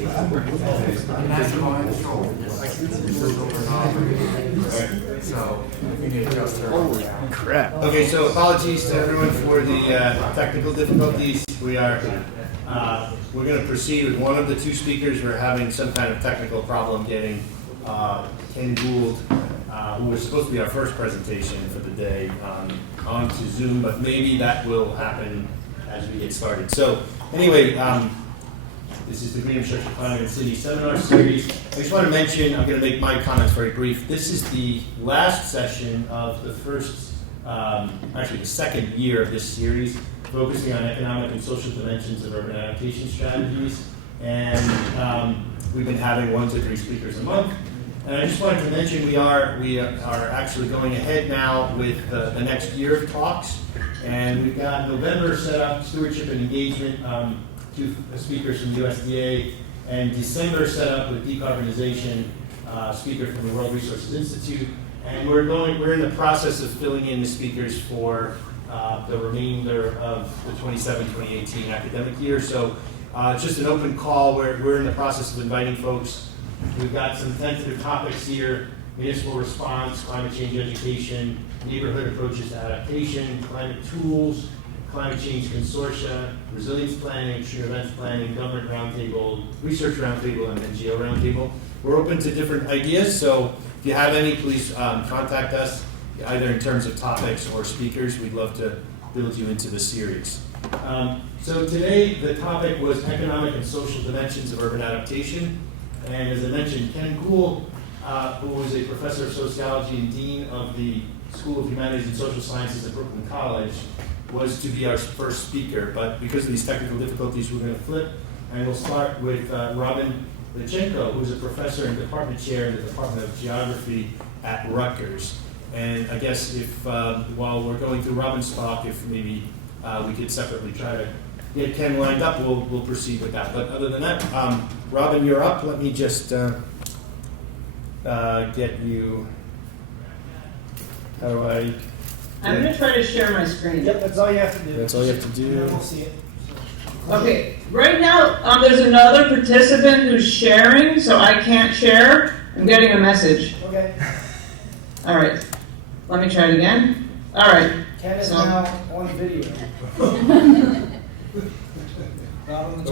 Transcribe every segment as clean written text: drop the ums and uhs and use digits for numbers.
So we need to adjust her. Holy crap. Okay, so apologies to everyone for the technical difficulties. We're going to proceed with one of the two speakers. We're having some kind of technical problem getting Ken Gould, who was supposed to be our first presentation for the day, onto Zoom, but maybe that will happen as we get started. So anyway, this is the Green Infrastructure Climate and City Seminar Series. I just want to mention, I'm going to make my comments very brief. This is the last session of the first, actually the second year of this series, focusing on economic and social dimensions of urban adaptation strategies. And we've been having 1 to 3 speakers a month. And I just wanted to mention we are actually going ahead now with the next year of talks. And we've got November set up, stewardship and engagement, 2 speakers from USDA, and December set up with decarbonization, speaker from the World Resources Institute. And we're in the process of filling in the speakers for the remainder of the 2018 academic year. So it's just an open call. We're in the process of inviting folks. We've got some tentative topics here: municipal response, climate change education, neighborhood approaches to adaptation, climate tools, climate change consortia, resilience planning, extreme events planning, government roundtable, research roundtable, and NGO roundtable. We're open to different ideas, so if you have any, please contact us, either in terms of topics or speakers. We'd love to build you into the series. So today, the topic was economic and social dimensions of urban adaptation. And as I mentioned, Ken Gould, who is a professor of sociology and dean of the School of Humanities and Social Sciences at Brooklyn College, was to be our first speaker. But because of these technical difficulties, we're going to flip. And we'll start with Robin Lechenko, who's a professor and department chair in the Department of Geography at Rutgers. And I guess if, while we're going through Robin's talk, if maybe we could separately try to get Ken lined up, we'll proceed with that. But other than that, Robin, you're up. Let me just get you. How do I? I'm going to try to share my screen. Yep, that's all you have to do. That's all you have to do. And then we'll see it. Okay, right now there's another participant who's sharing, so I can't share. I'm getting a message. Okay. All right, let me try it again. All right. Ken is So- now on video. Robin,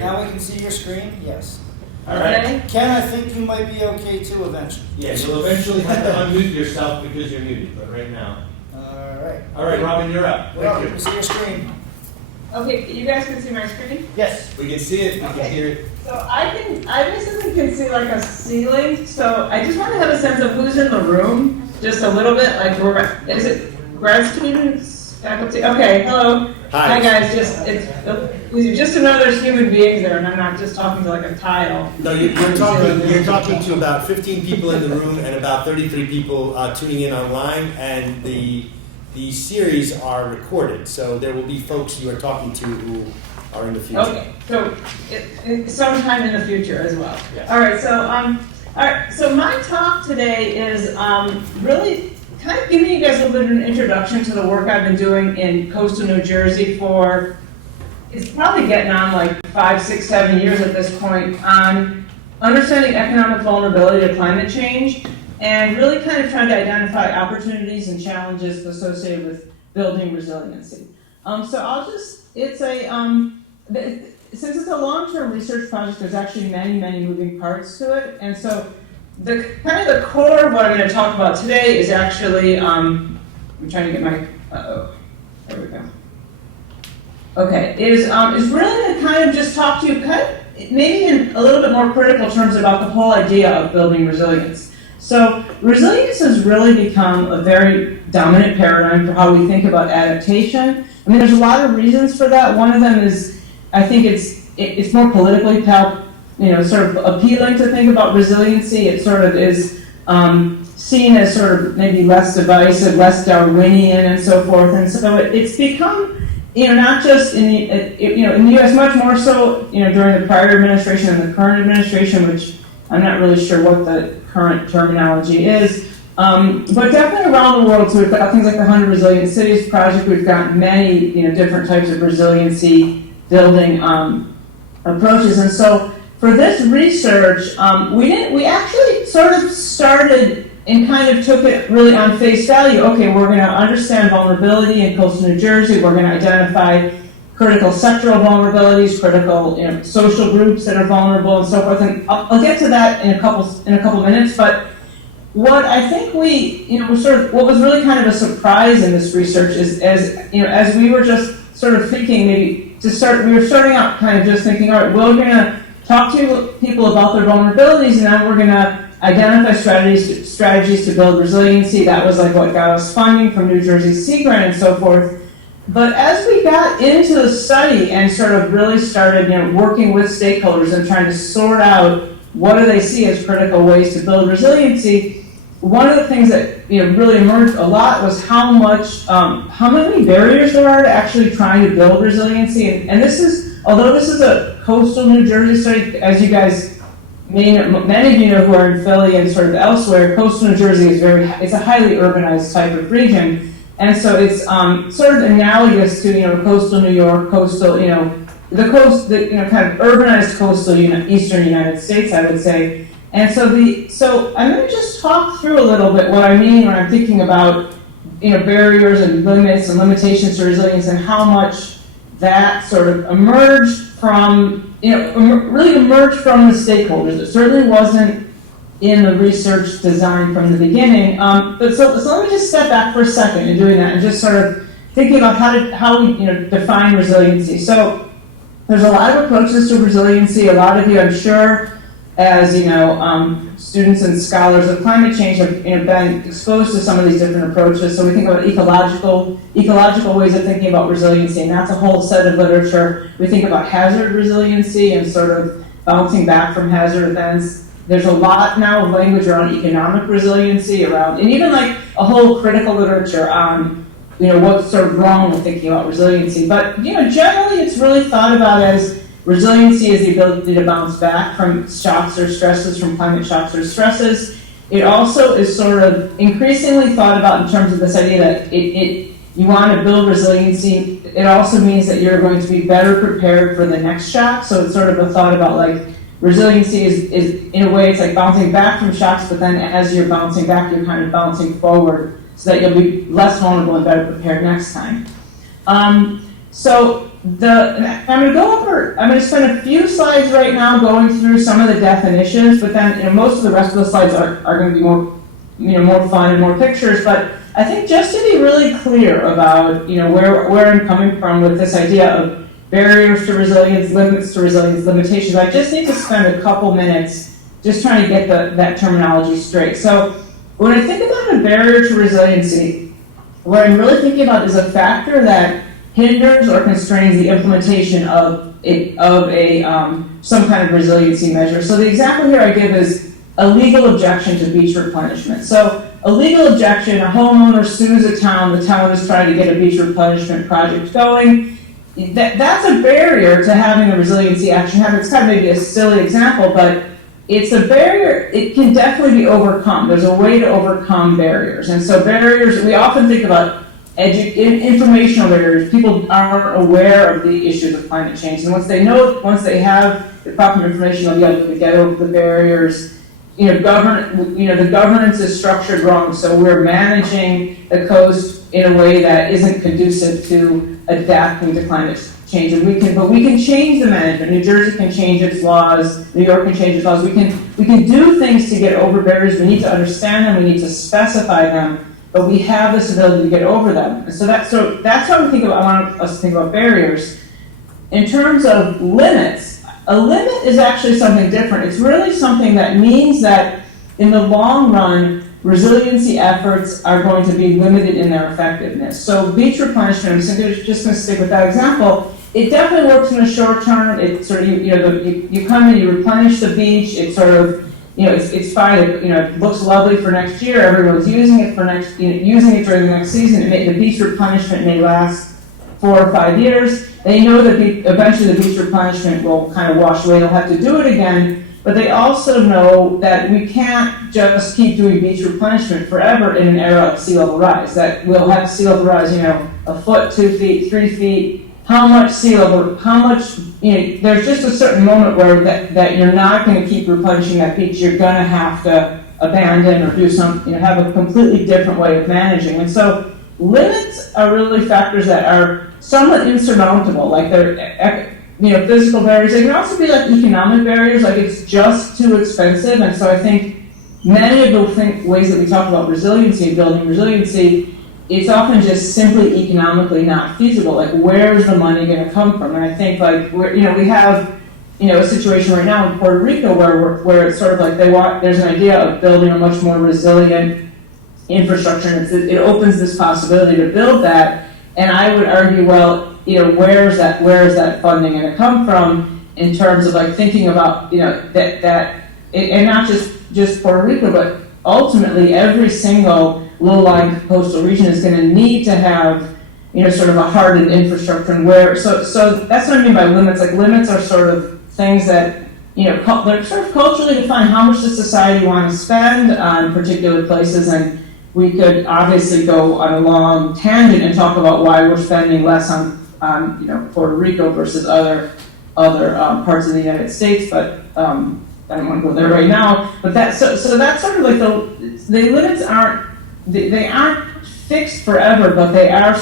now we can see your screen? Yes. All right. Okay. Ken, I think you might be okay too eventually. Yeah, you'll eventually have to unmute yourself because you're muted, but right now. All right, Robin, you're up. Well, Thank we you. see your screen. Okay, you guys can see my screen? Yes. We can see it, we can Okay. hear it. So I basically can see like a ceiling, so I just want to have a sense of who's in the room, just a little bit, like is it grad students, faculty? Okay, hello. Hi. guys, it's just another human being there, and I'm not just talking to like a tile. No, you're talking to about 15 people in the room and about 33 people tuning in online, and the series are recorded, so there will be folks you are talking to who are in the future. Okay, so sometime in the future as well. Yes. All right, so my talk today is really kind of giving you guys a little bit of an introduction to the work I've been doing in coastal New Jersey for, it's probably getting on like 5, 6, 7 years at this point, on understanding economic vulnerability to climate change and really kind of trying to identify opportunities and challenges associated with building resiliency. So I'll just, since it's a long-term research project, there's actually many, many moving parts to it. And so the kind of the core of what I'm going to talk about today is actually, I'm trying to get my, there we go. Okay, is really to kind of just talk to you maybe in a little bit more critical terms about the whole idea of building resilience. So resilience has really become a very dominant paradigm for how we think about adaptation. I mean, there's a lot of reasons for that. One of them is, I think it's more politically sort of appealing to think about resiliency. It sort of is seen as sort of maybe less divisive, less Darwinian, and so forth. And so it's become, not just in the U.S., much more so, during the prior administration and the current administration, which I'm not really sure what the current terminology is, but definitely around the world. So we've got things like the 100 Resilient Cities Project. We've got many, different types of resiliency building approaches. And so for this research, we actually sort of started and kind of took it really on face value. Okay, we're going to understand vulnerability in coastal New Jersey. We're going to identify critical sectoral vulnerabilities, critical social groups that are vulnerable, and so forth. And I'll get to that in a couple minutes. But what I think what was really kind of a surprise in this research is, as we were just sort of thinking, we were starting out kind of just thinking, all right, we're going to talk to people about their vulnerabilities, and then we're going to identify strategies to build resiliency. That was like what got us funding from New Jersey Sea Grant and so forth. But as we got into the study and sort of really started, working with stakeholders and trying to sort out what do they see as critical ways to build resiliency, one of the things that really emerged a lot was how many barriers there are to actually trying to build resiliency. And this is, although this is a coastal New Jersey study, as you guys many of you know who are in Philly and sort of elsewhere, coastal New Jersey is it's a highly urbanized type of region. And so it's sort of analogous to coastal New York, coastal kind of urbanized coastal eastern United States, I would say. And so I'm going to just talk through a little bit what I mean when I'm thinking about barriers and limits and limitations to resilience, and how much that sort of emerged from really emerged from the stakeholders. It certainly wasn't in the research design from the beginning. But so let me just step back for a second in doing that and just sort of thinking about how we define resiliency. So there's a lot of approaches to resiliency. A lot of you, I'm sure, as students and scholars of climate change have been exposed to some of these different approaches. So we think about ecological ways of thinking about resiliency, and that's a whole set of literature. We think about hazard resiliency and sort of bouncing back from hazard events. There's a lot now of language around economic resiliency, and even like a whole critical literature on what's sort of wrong with thinking about resiliency. But generally it's really thought about as resiliency is the ability to bounce back from shocks or stresses, from climate shocks or stresses. It also is sort of increasingly thought about in terms of this idea that you want to build resiliency. It also means that you're going to be better prepared for the next shock. So it's sort of a thought about like resiliency is in a way it's like bouncing back from shocks, but then as you're bouncing back, you're kind of bouncing forward so that you'll be less vulnerable and better prepared next time. I'm going to spend a few slides right now going through some of the definitions, but then most of the rest of the slides are going to be more fun and more pictures. But I think just to be really clear about where I'm coming from with this idea of barriers to resilience, limits to resilience, limitations, I just need to spend a couple minutes just trying to get that terminology straight. So when I think about a barrier to resiliency, what I'm really thinking about is a factor that hinders or constrains the implementation of some kind of resiliency measure. So the example here I give is a legal objection to beach replenishment. So a legal objection, a homeowner sues a town, the town is trying to get a beach replenishment project going. That's a barrier to having a resiliency action happen. It's kind of maybe a silly example, but it's a barrier. It can definitely be overcome. There's a way to overcome barriers. And so barriers, we often think about informational barriers. People aren't aware of the issues of climate change, and once they have the proper information, they'll be able to get over the barriers. The governance is structured wrong, so we're managing the coast in a way that isn't conducive to adapting to climate change. And we can change the management. New Jersey can change its laws. New York can change its laws. We can do things to get over barriers. We need to understand them. We need to specify them. But we have this ability to get over them. And so that's how we think about. I want us to think about barriers. In terms of limits, a limit is actually something different. It's really something that means that in the long run, resiliency efforts are going to be limited in their effectiveness. So beach replenishment, I'm just going to stick with that example. It definitely works in the short term. It sort of you come in, you replenish the beach. It sort of it's fine. It looks lovely for next year. Everyone's using it using it during the next season. The beach replenishment may last 4 or 5 years. They know that eventually the beach replenishment will kind of wash away. They'll have to do it again. But they also know that we can't just keep doing beach replenishment forever in an era of sea level rise. That we'll have sea level rise, a foot, 2 feet, 3 feet, how much sea level, how much, there's just a certain moment where that you're not going to keep replenishing that beach. You're going to have to abandon or do something, have a completely different way of managing. And so limits are really factors that are somewhat insurmountable, like they're, physical barriers. They can also be like economic barriers, like it's just too expensive. And so I think many of the ways that we talk about resiliency, building resiliency, it's often just simply economically not feasible. Like, where's the money going to come from? And I think, like, we have, a situation right now in Puerto Rico where it's sort of like there's an idea of building a much more resilient infrastructure, and it opens this possibility to build that. And I would argue, well, where is that funding going to come from in terms of like thinking about, and not just Puerto Rico, but ultimately every single low-lying coastal region is going to need to have, sort of a hardened infrastructure. And so that's what I mean by limits. Like, limits are sort of things that, they're sort of culturally defined. How much does society want to spend on particular places? And we could obviously go on a long tangent and talk about why we're spending less on Puerto Rico versus other parts of the United States, but I don't want to go there right now. But that's sort of like the limits aren't fixed forever, but they are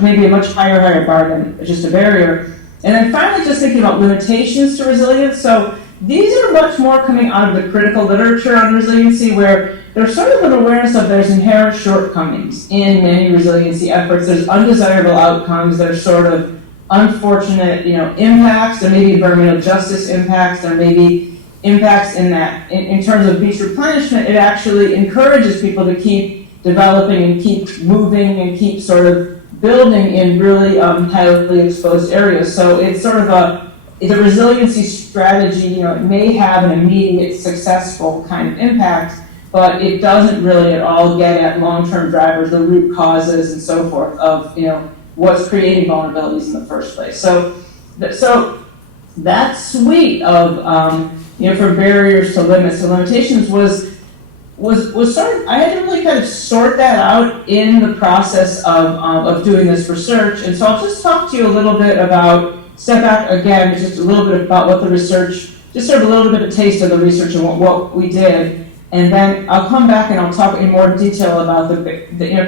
maybe a much higher bar than just a barrier. And then finally, just thinking about limitations to resilience. So these are much more coming out of the critical literature on resiliency, where there's sort of an awareness of there's inherent shortcomings in many resiliency efforts. There's undesirable outcomes. There's sort of unfortunate, impacts. There may be environmental justice impacts. There may be impacts in terms of beach replenishment. It actually encourages people to keep developing and keep moving and keep sort of building in really highly exposed areas. So it's sort of the resiliency strategy, it may have an immediate successful kind of impact, but it doesn't really at all get at long-term drivers, the root causes and so forth of, what's creating vulnerabilities in the first place. So that suite of, from barriers to limits to limitations was sort of, I had to really kind of sort that out in the process of doing this research. And so I'll just talk to you a little bit about, step back again, just a little bit about what the research, just sort of a little bit of taste of the research and what we did. And then I'll come back and I'll talk in more detail about the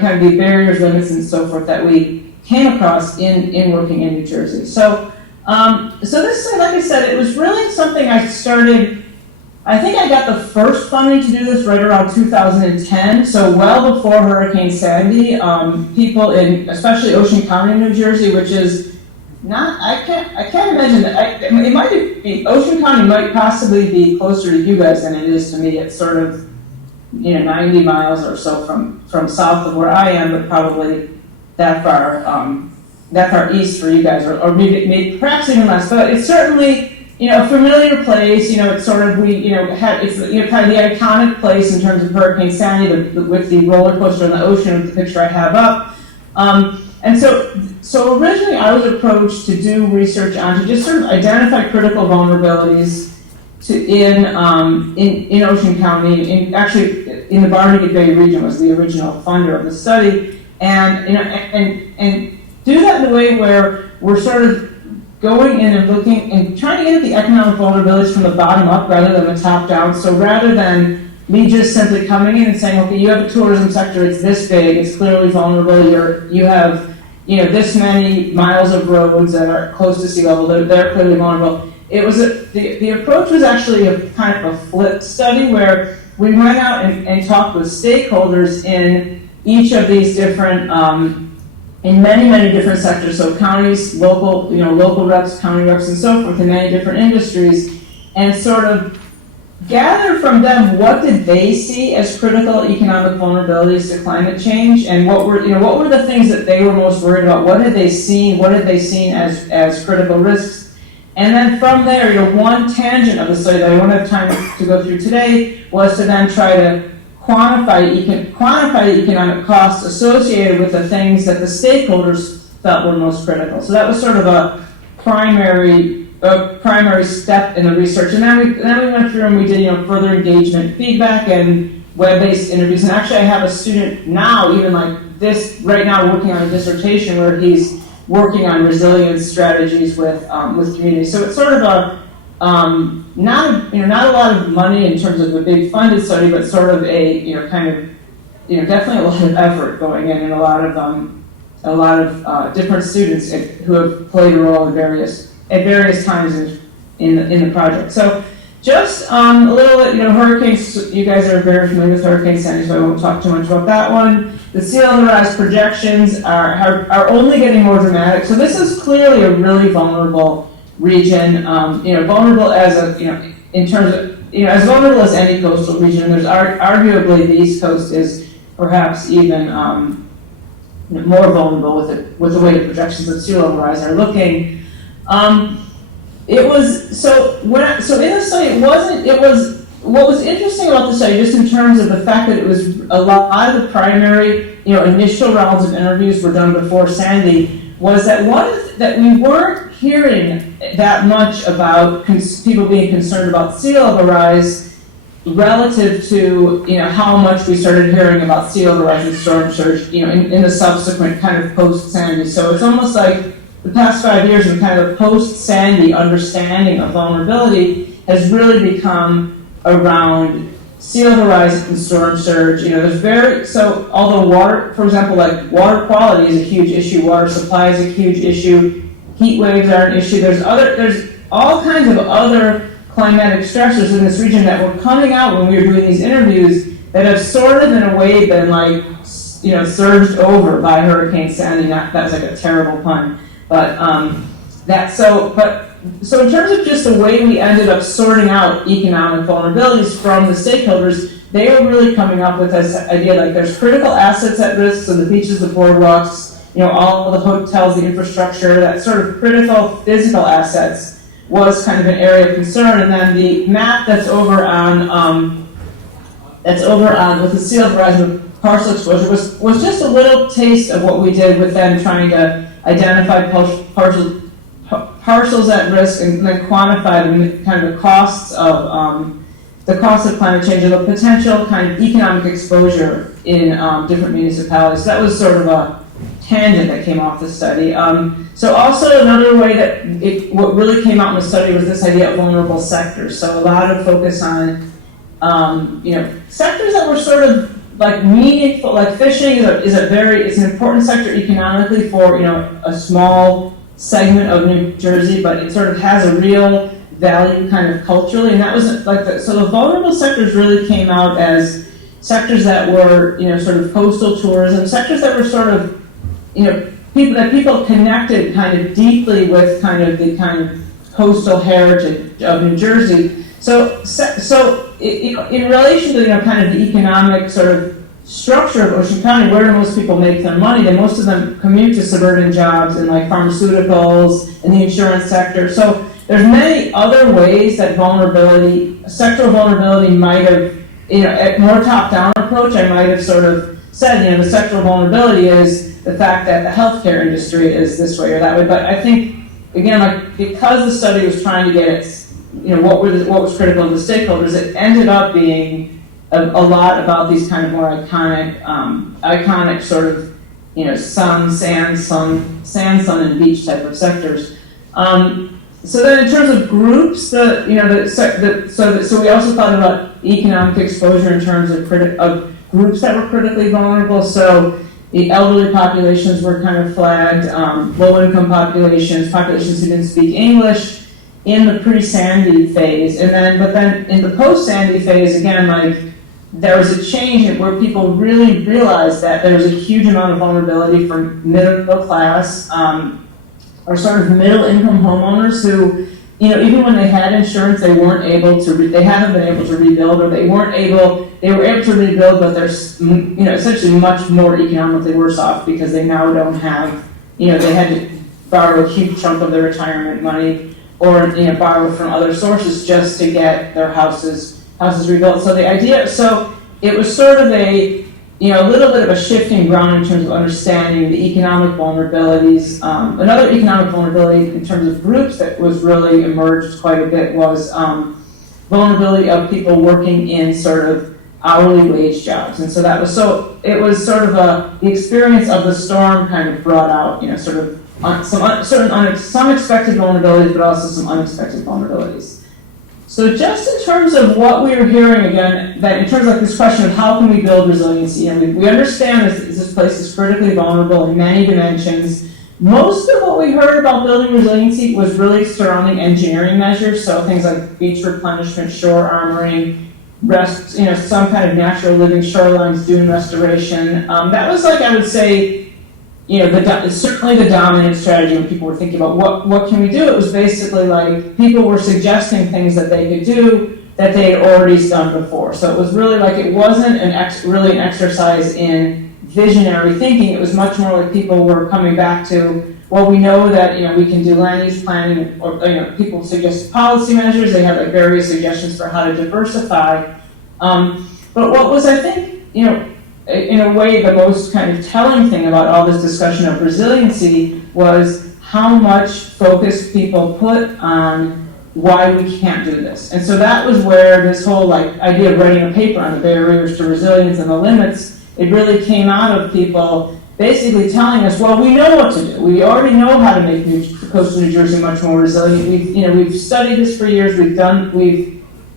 kind of the barriers, limits, and so forth that we came across in working in New Jersey. So this, like I said, it was really something I started. I think I got the first funding to do this right around 2010, so well before Hurricane Sandy. People in, especially Ocean County, New Jersey, which is not, I can't imagine that. It might be, Ocean County might possibly be closer to you guys than it is to me. It's sort of, 90 miles or so from south of where I am, but probably that far east for you guys, or maybe perhaps even less. But it's certainly, a familiar place. It's sort of, it's kind of the iconic place in terms of Hurricane Sandy, with the roller coaster in the ocean, with the picture I have up. And so originally I was approached to do research on, to just sort of identify critical vulnerabilities in Ocean County, actually in the Barnegat Bay region was the original funder of the study, and do that in a way where we're sort of going in and looking and trying to get at the economic vulnerabilities from the bottom up rather than the top down. So rather than me just simply coming in and saying, okay, you have a tourism sector, it's this big, it's clearly vulnerable, you have this many miles of roads that are close to sea level, they're clearly vulnerable. It was the approach was actually a kind of a flip study where we went out and talked with stakeholders in each of these different, in many different sectors, so counties, local reps, county reps, and so forth, in many different industries, and sort of gather from them what did they see as critical economic vulnerabilities to climate change, and what were the things that they were most worried about. What had they seen as critical risks? And then from there, one tangent of the study that I won't have time to go through today was to then try to quantify the economic costs associated with the things that the stakeholders felt were most critical. So that was sort of a primary step in the research. And then we went through and we did further engagement feedback and web-based interviews. And actually I have a student now, even like this, right now working on a dissertation where he's working on resilience strategies with communities. So it's sort of a not a lot of money in terms of a big funded study, but sort of a definitely a lot of effort going in, and a lot of different students who have played a role at various times in the project. So just a little bit, hurricanes. You guys are very familiar with Hurricane Sandy, so I won't talk too much about that one. The sea level rise projections are only getting more dramatic. So this is clearly a really vulnerable region. Vulnerable as in terms of as vulnerable as any coastal region. There's arguably the East Coast is perhaps even more vulnerable with the way the projections of sea level rise are looking. In the study, what was interesting about the study, just in terms of the fact that it was a lot of the primary, initial rounds of interviews were done before Sandy, was that we weren't hearing that much about people being concerned about sea level rise relative to, how much we started hearing about sea level rise and storm surge, in the subsequent kind of post-Sandy. So it's almost like the past 5 years of kind of post-Sandy understanding of vulnerability has really become around sea level rise and storm surge. Although water, for example, like water quality is a huge issue, water supply is a huge issue, heat waves are an issue. There's all kinds of other climatic stressors in this region that were coming out when we were doing these interviews that have sort of in a way been surged over by Hurricane Sandy. That was like a terrible pun. But so in terms of just the way we ended up sorting out economic vulnerabilities from the stakeholders, they were really coming up with this idea like there's critical assets at risk, so the beaches, the boardwalks, all the hotels, the infrastructure, that sort of critical physical assets was kind of an area of concern. And then the map that's over on with the sea level rise and the parcel exposure was just a little taste of what we did with them trying to identify parcels at risk and then quantify the costs of climate change and the potential kind of economic exposure in different municipalities. So that was sort of a tangent that came off the study. So also another way that what really came out in the study was this idea of vulnerable sectors. So a lot of focus on sectors that were sort of like meaningful, like fishing is an important sector economically for a small segment of New Jersey, but it sort of has a real value kind of culturally, and that was so the vulnerable sectors really came out as sectors that were sort of coastal tourism, sectors that were sort of people connected kind of deeply with kind of the kind of coastal heritage of New Jersey. So in relation to kind of the economic sort of structure of Ocean County, where do most people make their money? Then most of them commute to suburban jobs in like pharmaceuticals and the insurance sector. So there's many other ways that sectoral vulnerability might have, at more top-down approach, I might have sort of said, the sectoral vulnerability is the fact that the healthcare industry is this way or that way. But I think, again, because the study was trying to get it, what was critical of the stakeholders, it ended up being a lot about these kind of more iconic sort of, sand, sun, and beach type of sectors. So then, in terms of groups, so we also thought about economic exposure in terms of groups that were critically vulnerable. So the elderly populations were kind of flagged, low-income populations who didn't speak English in the pre-Sandy phase, but then in the post-Sandy phase, again, there was a change where people really realized that there was a huge amount of vulnerability for middle class or sort of middle income homeowners who, even when they had insurance, they haven't been able to rebuild, or they were able to rebuild, but they're, essentially much more economically worse off because they now don't have, they had to borrow a huge chunk of their retirement money or, borrow from other sources just to get their houses rebuilt. So it was sort of a little bit of a shifting ground in terms of understanding the economic vulnerabilities. Another economic vulnerability in terms of groups that was really emerged quite a bit was vulnerability of people working in sort of hourly wage jobs. And it was sort of the experience of the storm kind of brought out, sort of some expected vulnerabilities, but also some unexpected vulnerabilities. So just in terms of what we were hearing again, that in terms of this question of how can we build resiliency, and we understand this place is critically vulnerable in many dimensions. Most of what we heard about building resiliency was really surrounding engineering measures, so things like beach replenishment, shore armoring, some kind of natural living shorelines, dune restoration. That was like, I would say, certainly the dominant strategy when people were thinking about what can we do. It was basically like people were suggesting things that they could do that they had already done before. So it was really like it wasn't really an exercise in visionary thinking. It was much more like people were coming back to, well, we know that we can do land use planning, or people suggest policy measures. They had like various suggestions for how to diversify. But what was, I think, in a way, the most kind of telling thing about all this discussion of resiliency was how much focus people put on why we can't do this. And so that was where this whole idea of writing a paper on the barriers to resilience and the limits, it really came out of people basically telling us, well, we know what to do. We already know how to make coastal New Jersey much more resilient. We've studied this for years. We've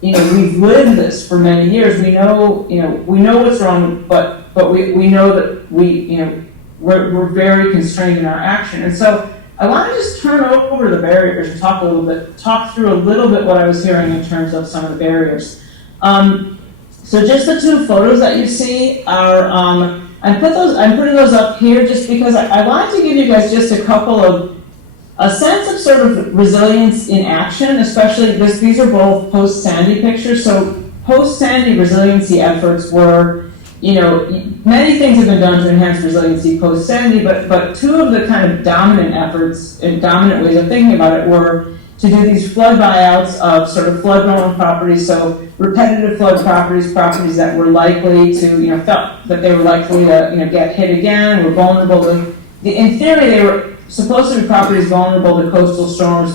lived this for many years. We know what's wrong, but we know that we're very constrained in our action. And so I want to just turn over the barriers and talk through a little bit what I was hearing in terms of some of the barriers. So just the two photos that you see are, I'm putting those up here just because I wanted to give you guys just a sense of sort of resilience in action, especially these are both post-Sandy pictures. So post-Sandy resiliency efforts were, many things have been done to enhance resiliency post-Sandy, but two of the kind of dominant efforts and dominant ways of thinking about it were to do these flood buyouts of sort of flood-prone properties, so repetitive flood properties that were likely to, felt that they were likely to, get hit again, were vulnerable to, in theory, they were supposed to be properties vulnerable to coastal storms,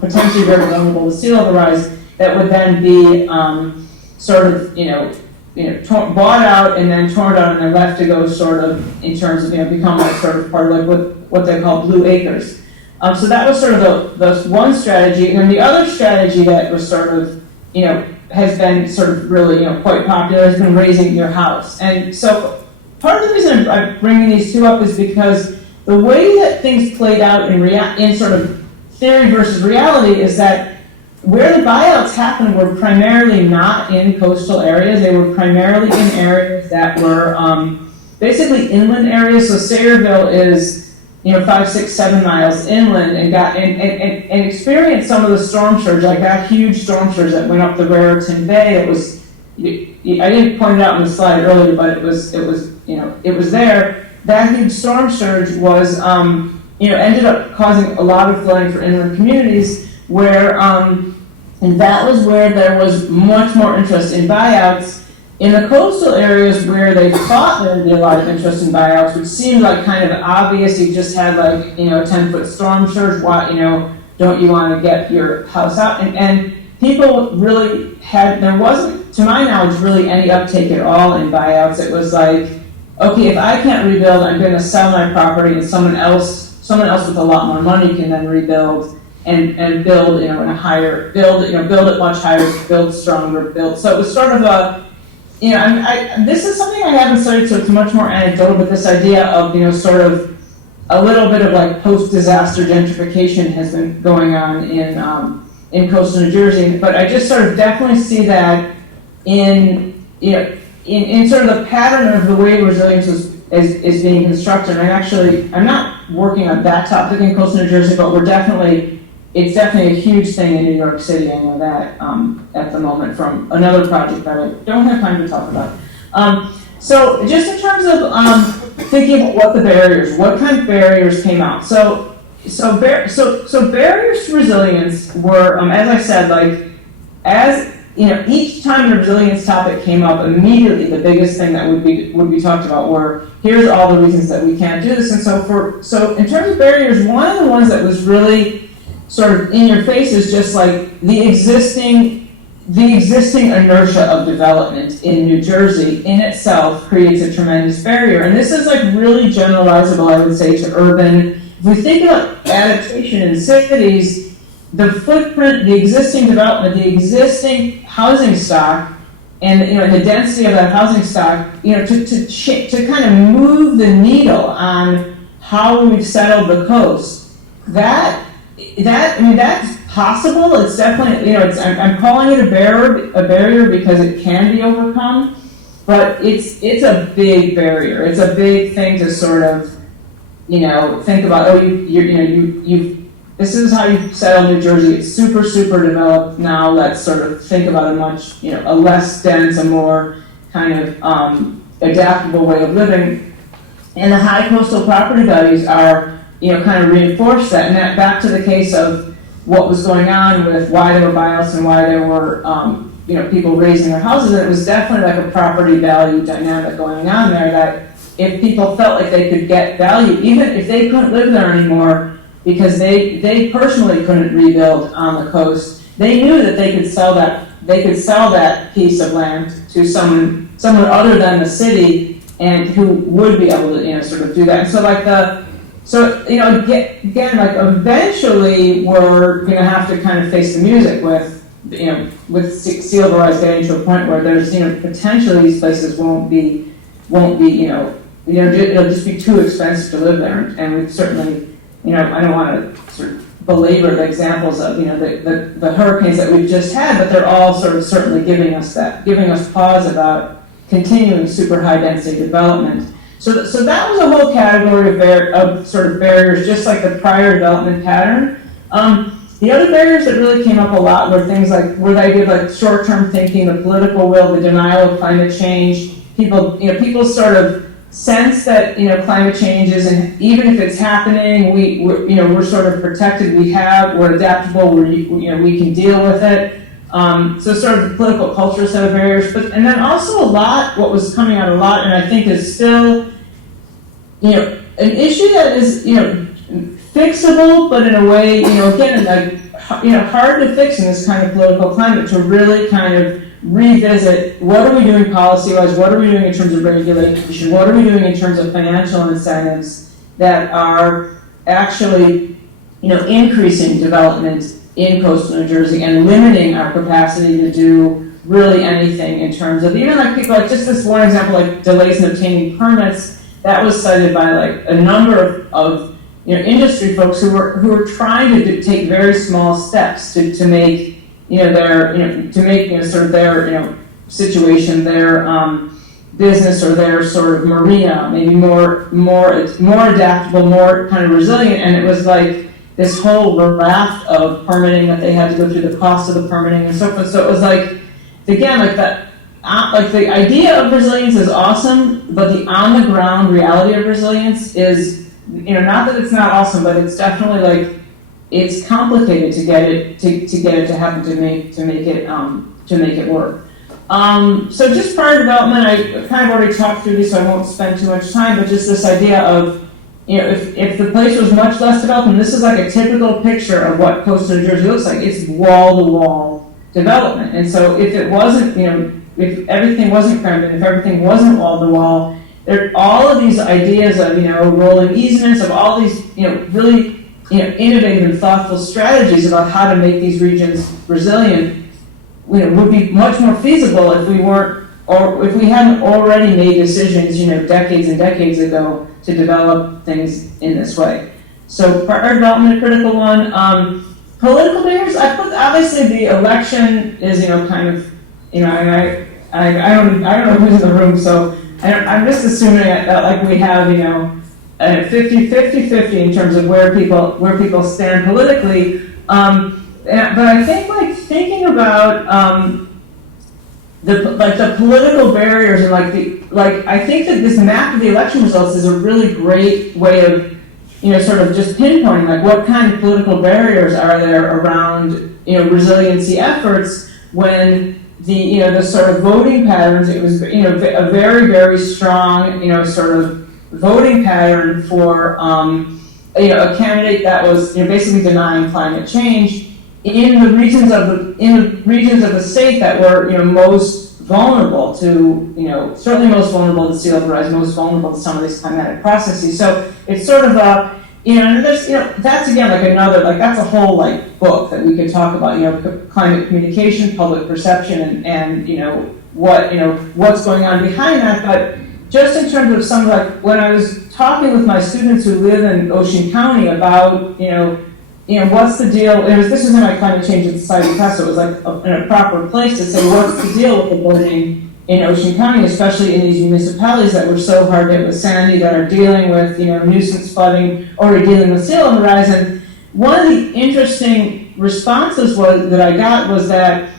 potentially very vulnerable to sea level rise, that would then be bought out and then torn down and then left to go sort of in terms of, become like sort of part of what they call blue acres. So that was sort of the one strategy. And then the other strategy that was sort of, has been sort of really, quite popular has been raising your house. And so part of the reason I'm bringing these two up is because the way that things played out in sort of theory versus reality is that where the buyouts happened were primarily not in coastal areas. They were primarily in areas that were basically inland areas. So Sayreville is 5, 6, 7 miles inland and experienced some of the storm surge, like that huge storm surge that went up the Raritan Bay. It was, I didn't point it out in the slide earlier, but it was there. That huge storm surge was, ended up causing a lot of flooding for inland communities where, and that was where there was much more interest in buyouts. In the coastal areas where they thought there would be a lot of interest in buyouts, which seemed like kind of obvious, you just had like, a 10-foot storm surge, why, don't you want to get your house out? And people really there wasn't, to my knowledge, really any uptake at all in buyouts. It was like, okay, if I can't rebuild, I'm going to sell my property, and someone else with a lot more money can then rebuild and build, in a higher, build it much higher, build stronger, build. So it was sort of a, this is something I haven't studied, so it's much more anecdotal, but this idea of, sort of a little bit of like post-disaster gentrification has been going on in coastal New Jersey. But I just sort of definitely see that in sort of the pattern of the way resilience is being constructed. And I'm not working on that topic in coastal New Jersey, but it's definitely a huge thing in New York City. I know that at the moment from another project that I don't have time to talk about. So just in terms of thinking about what kind of barriers came out. So barriers to resilience were, as I said, each time the resilience topic came up, immediately the biggest thing that would be talked about were, here's all the reasons that we can't do this. And so in terms of barriers, one of the ones that was really sort of in your face is just like the existing inertia of development in New Jersey in itself creates a tremendous barrier. And this is like really generalizable, I would say, to urban if we think about adaptation in cities, the footprint, the existing development, the existing housing stock, and the density of that housing stock, to kind of move the needle on how we've settled the coast. That's possible. It's definitely, I'm calling it a barrier because it can be overcome, but it's a big barrier. It's a big thing to sort of, think about. This is how you settle New Jersey. It's super, super developed now. Let's sort of think about a much, a less dense, a more kind of adaptable way of living. And the high coastal property values are, kind of reinforce that. And that back to the case of what was going on with why there were buyouts and why there were, people raising their houses. And it was definitely like a property value dynamic going on there that if people felt like they could get value, even if they couldn't live there anymore, because they personally couldn't rebuild on the coast, they knew that they could sell that piece of land to someone other than the city, and who would be able to sort of do that. And so again, like eventually we're going to have to kind of face the music with sea level rise getting to a point where there's potentially these places won't be it'll just be too expensive to live there, and we've certainly. I don't want to sort of belabor the examples of, the hurricanes that we've just had, but they're all sort of certainly giving us pause about continuing super high density development. So that was a whole category of sort of barriers, just like the prior development pattern. The other barriers that really came up a lot were things like, the idea of like short-term thinking, the political will, the denial of climate change. People sort of sense that climate change is, and even if it's happening, we're sort of protected. We're adaptable. We can deal with it. So sort of the political culture set of barriers, and then also what was coming out a lot, and I think is still an issue that is fixable, but in a way again like hard to fix in this kind of political climate, to really kind of revisit what are we doing policy-wise, what are we doing in terms of regulation, what are we doing in terms of financial incentives that are actually increasing development in coastal New Jersey and limiting our capacity to do really anything in terms of even like people like just this one example, like delays in obtaining permits. That was cited by like a number of industry folks who were trying to take very small steps to make sort of their situation, their business or their sort of marina maybe more adaptable, more kind of resilient. And it was like this whole raft of permitting that they had to go through, the cost of the permitting and so forth. So it was like, again, like that, like the idea of resilience is awesome, but the on the ground reality of resilience is, not that it's not awesome, but it's definitely like, it's complicated to get it to happen, to make it work. So just prior development, I kind of already talked through this, so I won't spend too much time, but just this idea of, if the place was much less developed, and this is like a typical picture of what coastal New Jersey looks like, it's wall-to-wall development. And so if it wasn't, if everything wasn't crammed in, if everything wasn't wall-to-wall, there are all of these ideas of, rolling easements, of all these, really innovative and thoughtful strategies about how to make these regions resilient, would be much more feasible if we weren't, or if we hadn't already made decisions, decades and decades ago to develop things in this way. So prior development, a critical one. Political barriers, I put, obviously the election is, kind of, and I don't know who's in the room, so I'm just assuming that like we have, 50 in terms of where people stand politically. But I think like thinking about the political barriers and I think that this map of the election results is a really great way of sort of just pinpointing like what kind of political barriers are there around resiliency efforts when the sort of voting patterns. It was a very, very strong sort of voting pattern for a candidate that was basically denying climate change in the regions of the state that were most vulnerable to certainly most vulnerable to sea level rise, most vulnerable to some of these climatic processes. So it's sort of and there's, that's again like another, like that's a whole like book that we could talk about, climate communication, public perception, and what's going on behind that. But just in terms of some, like when I was talking with my students who live in Ocean County about, what's the deal? This was in my climate change and society class, so it was like in a proper place to say, what's the deal with the burning in Ocean County, especially in these municipalities that were so hard hit with Sandy, that are dealing with, nuisance flooding, or dealing with sea level rise. And one of the interesting responses that I got was that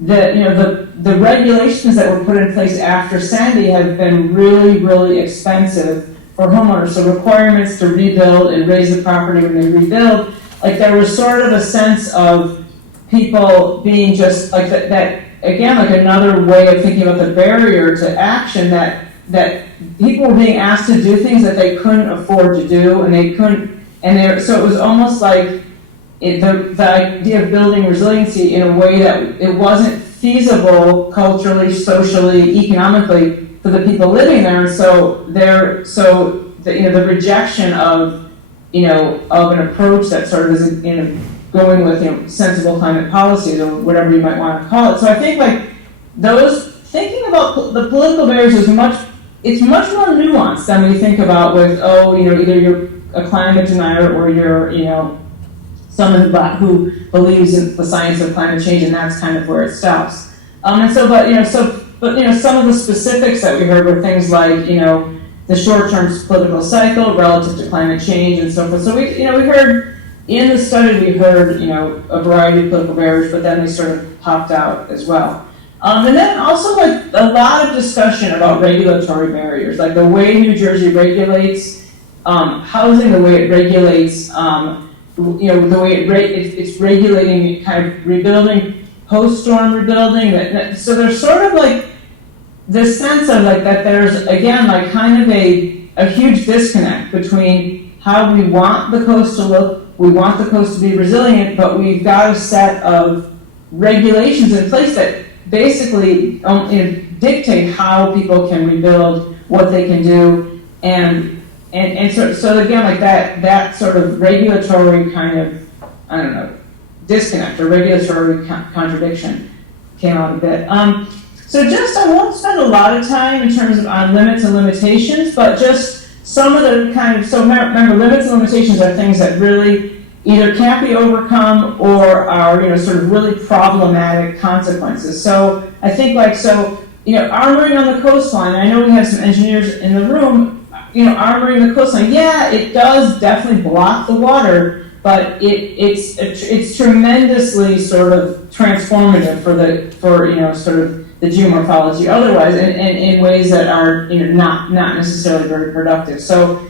the regulations that were put in place after Sandy have been really, really expensive for homeowners. So requirements to rebuild and raise the property when they rebuild. Like there was sort of a sense of people being just like that again, like another way of thinking about the barrier to action, that people were being asked to do things that they couldn't afford to do, and they couldn't, so it was almost like the idea of building resiliency in a way that it wasn't feasible culturally, socially, economically for the people living there, and so the rejection of of an approach that sort of is going with sensible climate policies or whatever you might want to call it. So I think like those thinking about the political barriers is much more nuanced than we think about with either you're a climate denier or you're someone who believes in the science of climate change, and that's kind of where it stops. But some of the specifics that we heard were things like the short-term political cycle relative to climate change and so forth. So we heard. In the study, we heard, a variety of political barriers, but then they sort of popped out as well. And then also, like, a lot of discussion about regulatory barriers, like the way New Jersey regulates housing, the way it regulates, the way it's regulating kind of rebuilding, post-storm rebuilding. So there's sort of like this sense of like that there's, again, like kind of a huge disconnect between how we want the coast to look. We want the coast to be resilient, but we've got a set of regulations in place that basically dictate how people can rebuild, what they can do, and so again, like that sort of regulatory kind of disconnect or regulatory contradiction came out a bit. So I won't spend a lot of time in terms of on limits and limitations, but just some of the remember, limits and limitations are things that really either can't be overcome or are, sort of really problematic consequences. So I think armoring on the coastline, I know we have some engineers in the room, armoring the coastline, yeah, it does definitely block the water, but it's tremendously sort of transformative for sort of the geomorphology otherwise, and in ways that are not necessarily very productive. So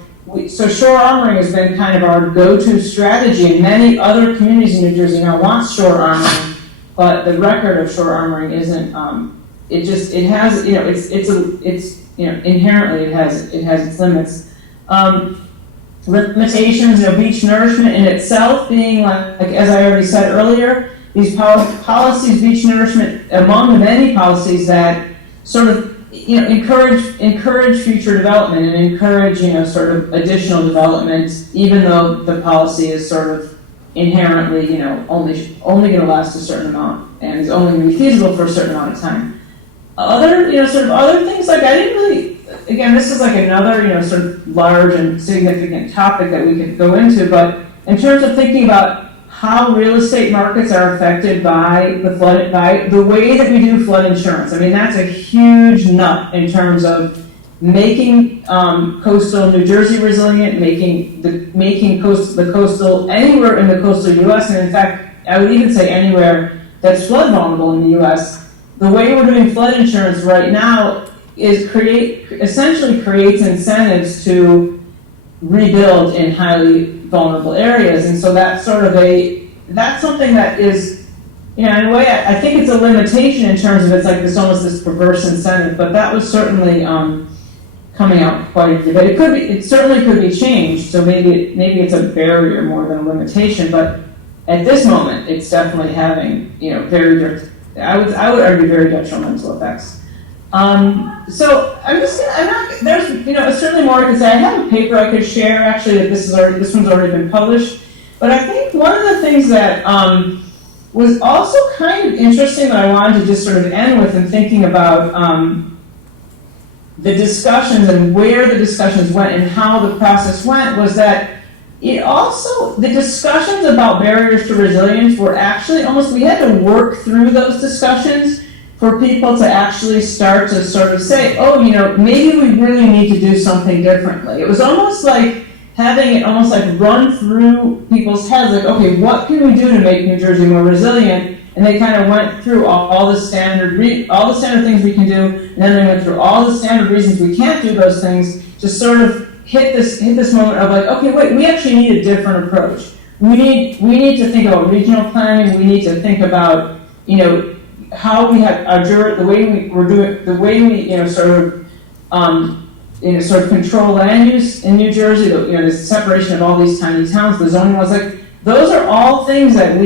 shore armoring has been kind of our go-to strategy, and many other communities in New Jersey now want shore armoring, but the record of shore armoring isn't. Inherently it has its limits. Limitations, beach nourishment in itself being like as I already said earlier. These policies, beach nourishment, among the many policies that sort of, encourage future development and encourage, sort of additional development, even though the policy is sort of inherently, only going to last a certain amount and is only going to be feasible for a certain amount of time. Other things like I didn't really, again, this is like another, sort of large and significant topic that we could go into, but in terms of thinking about how real estate markets are affected by the way that we do flood insurance. I mean, that's a huge nut in terms of making coastal New Jersey resilient, making the coastal anywhere in the coastal U.S. and in fact, I would even say anywhere that's flood vulnerable in the U.S. The way we're doing flood insurance right now is essentially creates incentives to rebuild in highly vulnerable areas, and so that's sort of that's something that is, in a way, I think it's a limitation in terms of it's like almost this perverse incentive, but that was certainly coming out quite a bit. But it certainly could be changed, so maybe it's a barrier more than a limitation, but at this moment, it's definitely having, I would argue very detrimental effects. So I'm not, there's, certainly more I could say. I have a paper I could share, actually, that this one's already been published. But I think one of the things that was also kind of interesting that I wanted to just sort of end with in thinking about the discussions and where the discussions went and how the process went was that the discussions about barriers to resilience were actually we had to work through those discussions for people to actually start to sort of say, oh, maybe we really need to do something differently. It was almost like having it almost like run through people's heads, like, okay, what can we do to make New Jersey more resilient? And they kind of went through all the standard things we can do, and then they went through all the standard reasons we can't do those things to sort of hit this moment of like, okay, wait, we actually need a different approach. We need to think about regional planning. We need to think about, how we have the way we sort of control land use in New Jersey, the separation of all these tiny towns, the zoning laws, like those are all things that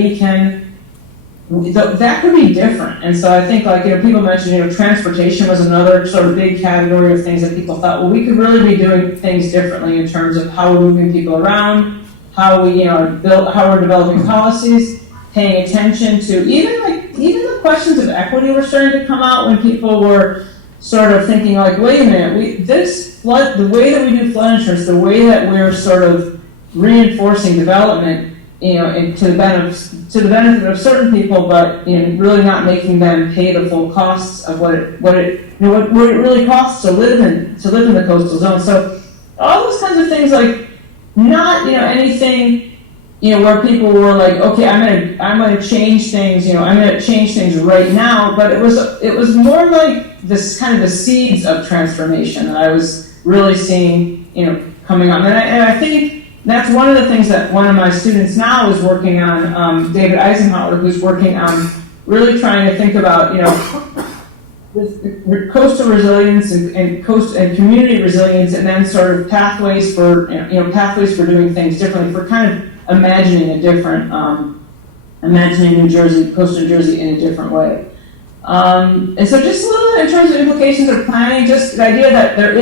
that could be different. And so I think people mentioned, transportation was another sort of big category of things that people thought, well, we could really be doing things differently in terms of how we're moving people around, how we're developing policies, paying attention to even the questions of equity were starting to come out when people were sort of thinking like, wait a minute, the way that we do flood insurance, the way that we're sort of reinforcing development, and to the benefit of certain people, but really not making them pay the full costs of what it really costs to live in the coastal zone. So all those kinds of things, like not anything where people were like, okay, I'm gonna change things, I'm gonna change things right now. But it was more like this kind of the seeds of transformation that I was really seeing, coming up. And I think that's one of the things that one of my students now is working on, David Eisenhower, who's working on really trying to think about, with coastal resilience and community resilience, and then sort of pathways for doing things differently, for kind of imagining a different, imagining coastal New Jersey in a different way. And so just a little bit in terms of implications of planning, just the idea that there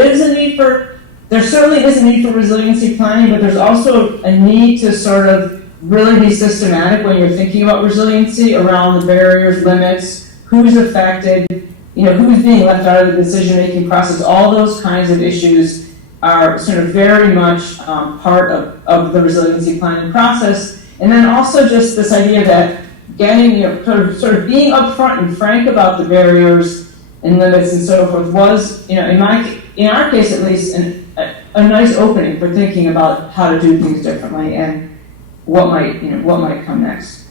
certainly is a need for resiliency planning, but there's also a need to sort of really be systematic when you're thinking about resiliency around the barriers, limits, who's affected, who's being left out of the decision-making process. All those kinds of issues are sort of very much part of the resiliency planning process. And then also just this idea that getting, sort of being upfront and frank about the barriers and limits and so forth was, in our case at least, a nice opening for thinking about how to do things differently and what might come next.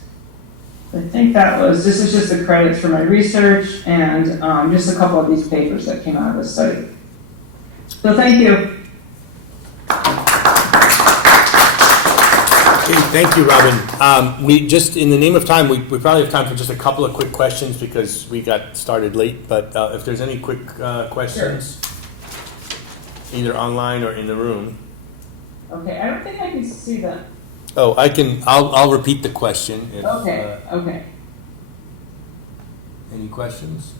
I think this is just the credits for my research and just a couple of these papers that came out of this study. So thank you. Okay, thank you, Robin. We just, in the name of time, we probably have time for just a couple of quick questions because we got started late, but if there's any quick questions, sure. Either online or in the room. Okay, I don't think I can see that. Oh, I'll repeat the question. If, okay. Any questions?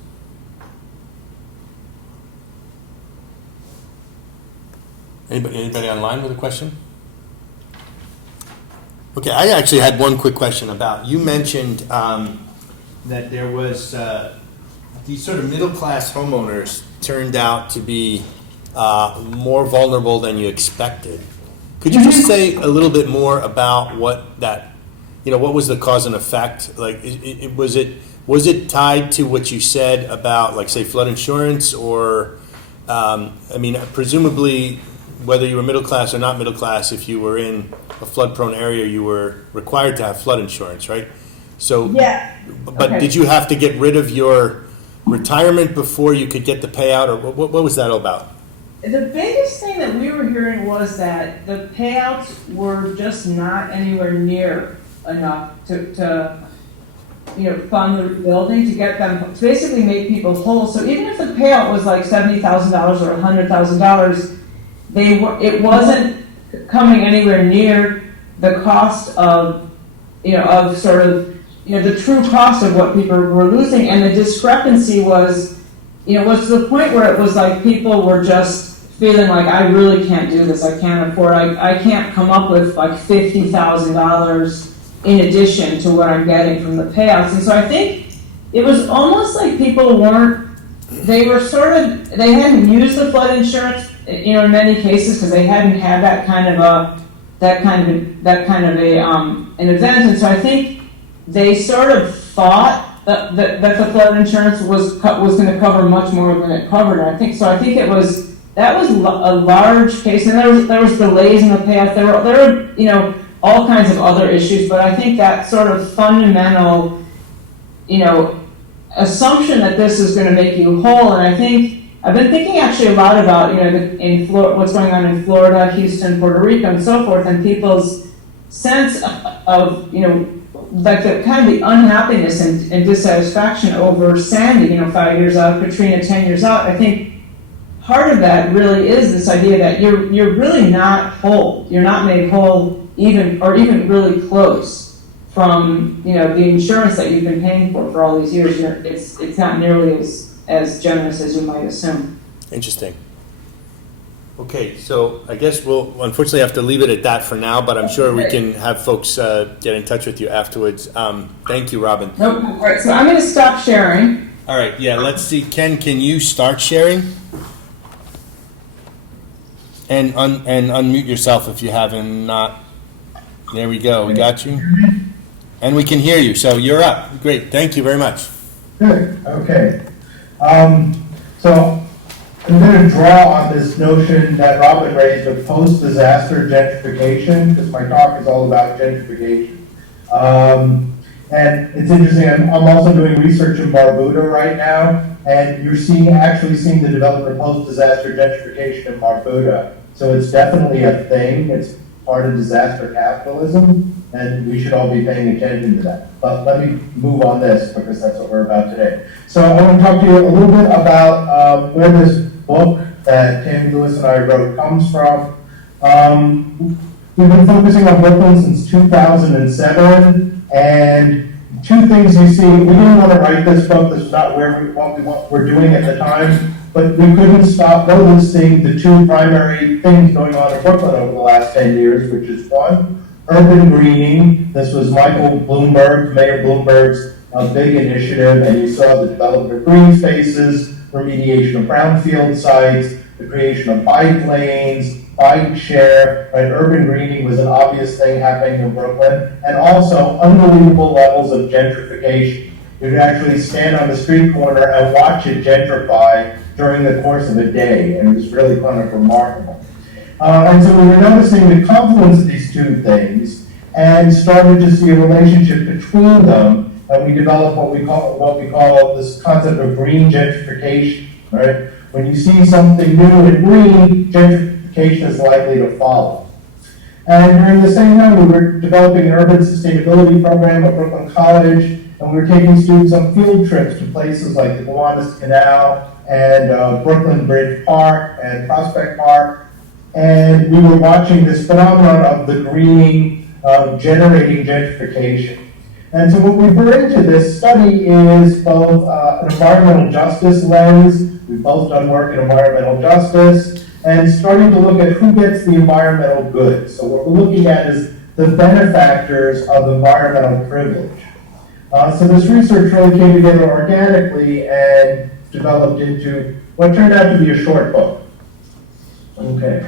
Anybody online with a question? Okay, I actually had one quick question about, you mentioned that there was, these sort of middle-class homeowners turned out to be more vulnerable than you expected. Could you just say a little bit more about what that, what was the cause and effect? Like, was it tied to what you said about, like, say, flood insurance, or, presumably, whether you were middle class or not middle class, if you were in a flood-prone area, you were required to have flood insurance, right? So, yeah. But okay. Did you have to get rid of your retirement before you could get the payout, or what was that all about? The biggest thing that we were hearing was that the payouts were just not anywhere near enough to fund the rebuilding, to get them, to basically make people whole. So even if the payout was like $70,000 or $100,000, it wasn't coming anywhere near the cost of, of sort of, the true cost of what people were losing. And the discrepancy was was to the point where it was like people were just feeling like, I really can't do this, I can't afford, I can't come up with like $50,000 in addition to what I'm getting from the payouts. And so I think it was almost like people they hadn't used the flood insurance, in many cases, because they hadn't had that kind of an event. And so I think they sort of thought that the flood insurance was going to cover much more than it covered. And I think that was a large case, and there was delays in the payout. There were all kinds of other issues, but I think that sort of fundamental assumption that this is going to make you whole. And I think I've been thinking actually a lot about what's going on in Florida, Houston, Puerto Rico, and so forth, and people's sense of like the kind of the unhappiness and dissatisfaction over Sandy, 5 years out, Katrina 10 years out. I think part of that really is this idea that you're really not whole. You're not made whole even really close from the insurance that you've been paying for all these years. It's not nearly as generous as you might assume. Interesting. Okay, so I guess we'll unfortunately have to leave it at that for now, but I'm sure we can have folks get in touch with you afterwards. Thank you, Robin. Nope. All right, so I'm going to stop sharing. All right, yeah, let's see. Ken, can you start sharing? And unmute yourself if you haven't not. There we go. We got you. And we can hear you, so you're up. Great. Thank you very much. Good. Okay. So I'm going to draw on this notion that Robin raised of post-disaster gentrification, because my talk is all about gentrification. And it's interesting, I'm also doing research in Barbuda right now, and you're actually seeing the development of post-disaster gentrification in Barbuda. So it's definitely a thing. It's part of disaster capitalism, and we should all be paying attention to that. But let me move on this, because that's what we're about today. So I want to talk to you a little bit about where this book that Tim Lewis and I wrote comes from. We've been focusing on Brooklyn since 2007, and two things you see. We didn't want to write this book. This is not what we're doing at the time, but we couldn't stop noticing the two primary things going on in Brooklyn over the last 10 years, which is one, urban greening. This was Mayor Bloomberg's big initiative, and you saw the development of green spaces, remediation of brownfield sites, the creation of bike lanes, bike share, right? Urban greening was an obvious thing happening in Brooklyn, and also unbelievable levels of gentrification. You could actually stand on the street corner and watch it gentrify during the course of a day, and it was really kind of remarkable. And so we were noticing the confluence of these two things, and started to see a relationship between them, and we developed what we call this concept of green gentrification. Right? When you see something new and green, gentrification is likely to follow. And during the same time, we were developing an urban sustainability program at Brooklyn College, and we were taking students on field trips to places like the Gowanus Canal and Brooklyn Bridge Park and Prospect Park. And we were watching this phenomenon of the greening generating gentrification. And so what we bring to this study is both an environmental justice lens. We've both done work in environmental justice, and starting to look at who gets the environmental goods. So what we're looking at is the benefactors of environmental privilege. So this research really came together organically and developed into what turned out to be a short book. Okay.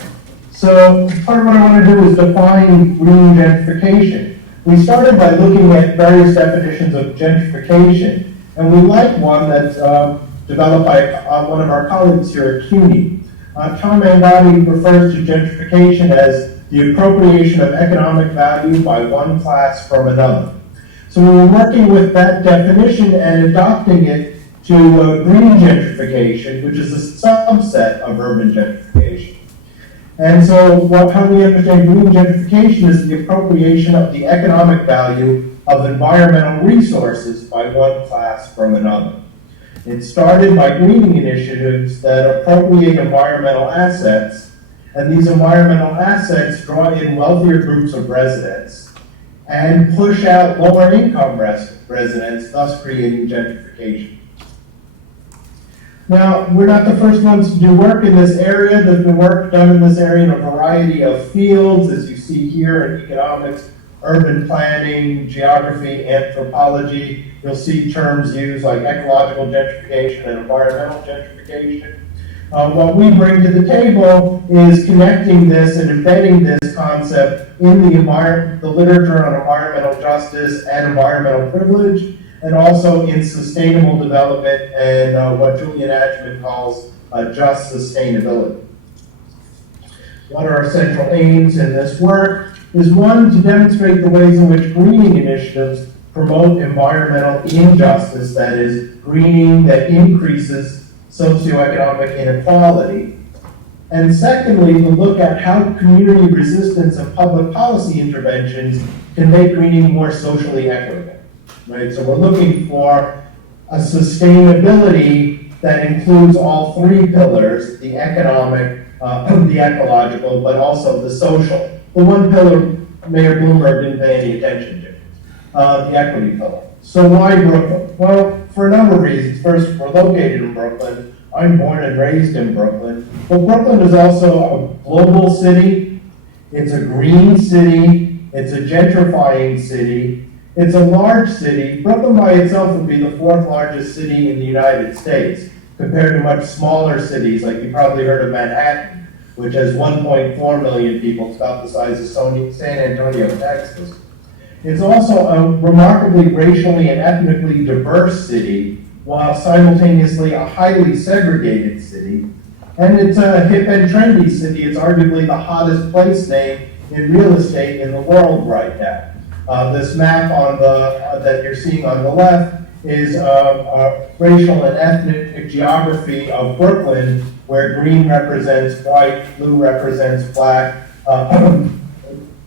So part of what I want to do is define green gentrification. We started by looking at various definitions of gentrification, and we like one that's developed by one of our colleagues here at CUNY. Tom Mangotti refers to gentrification as the appropriation of economic value by one class from another. So we were working with that definition and adopting it to green gentrification, which is a subset of urban gentrification. And so how we understand green gentrification is the appropriation of the economic value of environmental resources by one class from another. It started by greening initiatives that appropriate environmental assets, and these environmental assets draw in wealthier groups of residents and push out lower income residents, thus creating gentrification. Now, we're not the first ones to do work in this area. There's been work done in this area in a variety of fields, as you see here in economics, urban planning, geography, anthropology. You'll see terms used like ecological gentrification and environmental gentrification. What we bring to the table is connecting this and embedding this concept in the literature on environmental justice and environmental privilege, and also in sustainable development and what Julian Adjman calls just sustainability. What are our central aims in this work is, one, to demonstrate the ways in which greening initiatives promote environmental injustice, that is, greening that increases socioeconomic inequality. And secondly, to look at how community resistance and public policy interventions can make greening more socially equitable. Right? So we're looking for a sustainability that includes all three pillars: the economic, the ecological, but also the social. The one pillar Mayor Bloomberg didn't pay any attention to, the equity pillar. So why Brooklyn? Well, for a number of reasons. First, we're located in Brooklyn. I'm born and raised in Brooklyn. But Brooklyn is also a global city. It's a green city. It's a gentrifying city. It's a large city. Brooklyn by itself would be the fourth largest city in the United States, compared to much smaller cities, like you probably heard of Manhattan, which has 1.4 million people. It's about the size of San Antonio, Texas. It's also a remarkably racially and ethnically diverse city, while simultaneously a highly segregated city. And it's a hip and trendy city. It's arguably the hottest place name in real estate in the world right now. This map on that you're seeing on the left is racial and ethnic geography of Brooklyn, where green represents white, blue represents black,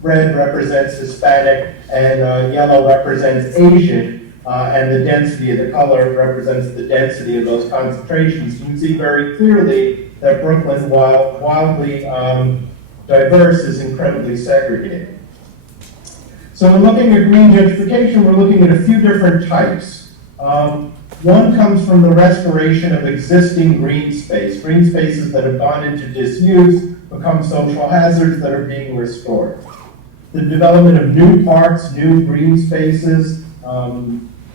red represents Hispanic, and yellow represents Asian, and the density of the color represents the density of those concentrations. You can see very clearly that Brooklyn, while wildly diverse, is incredibly segregated. So when looking at green gentrification, we're looking at a few different types. One comes from the restoration of existing green spaces that have gone into disuse, become social hazards that are being restored. The development of new parks, new green spaces,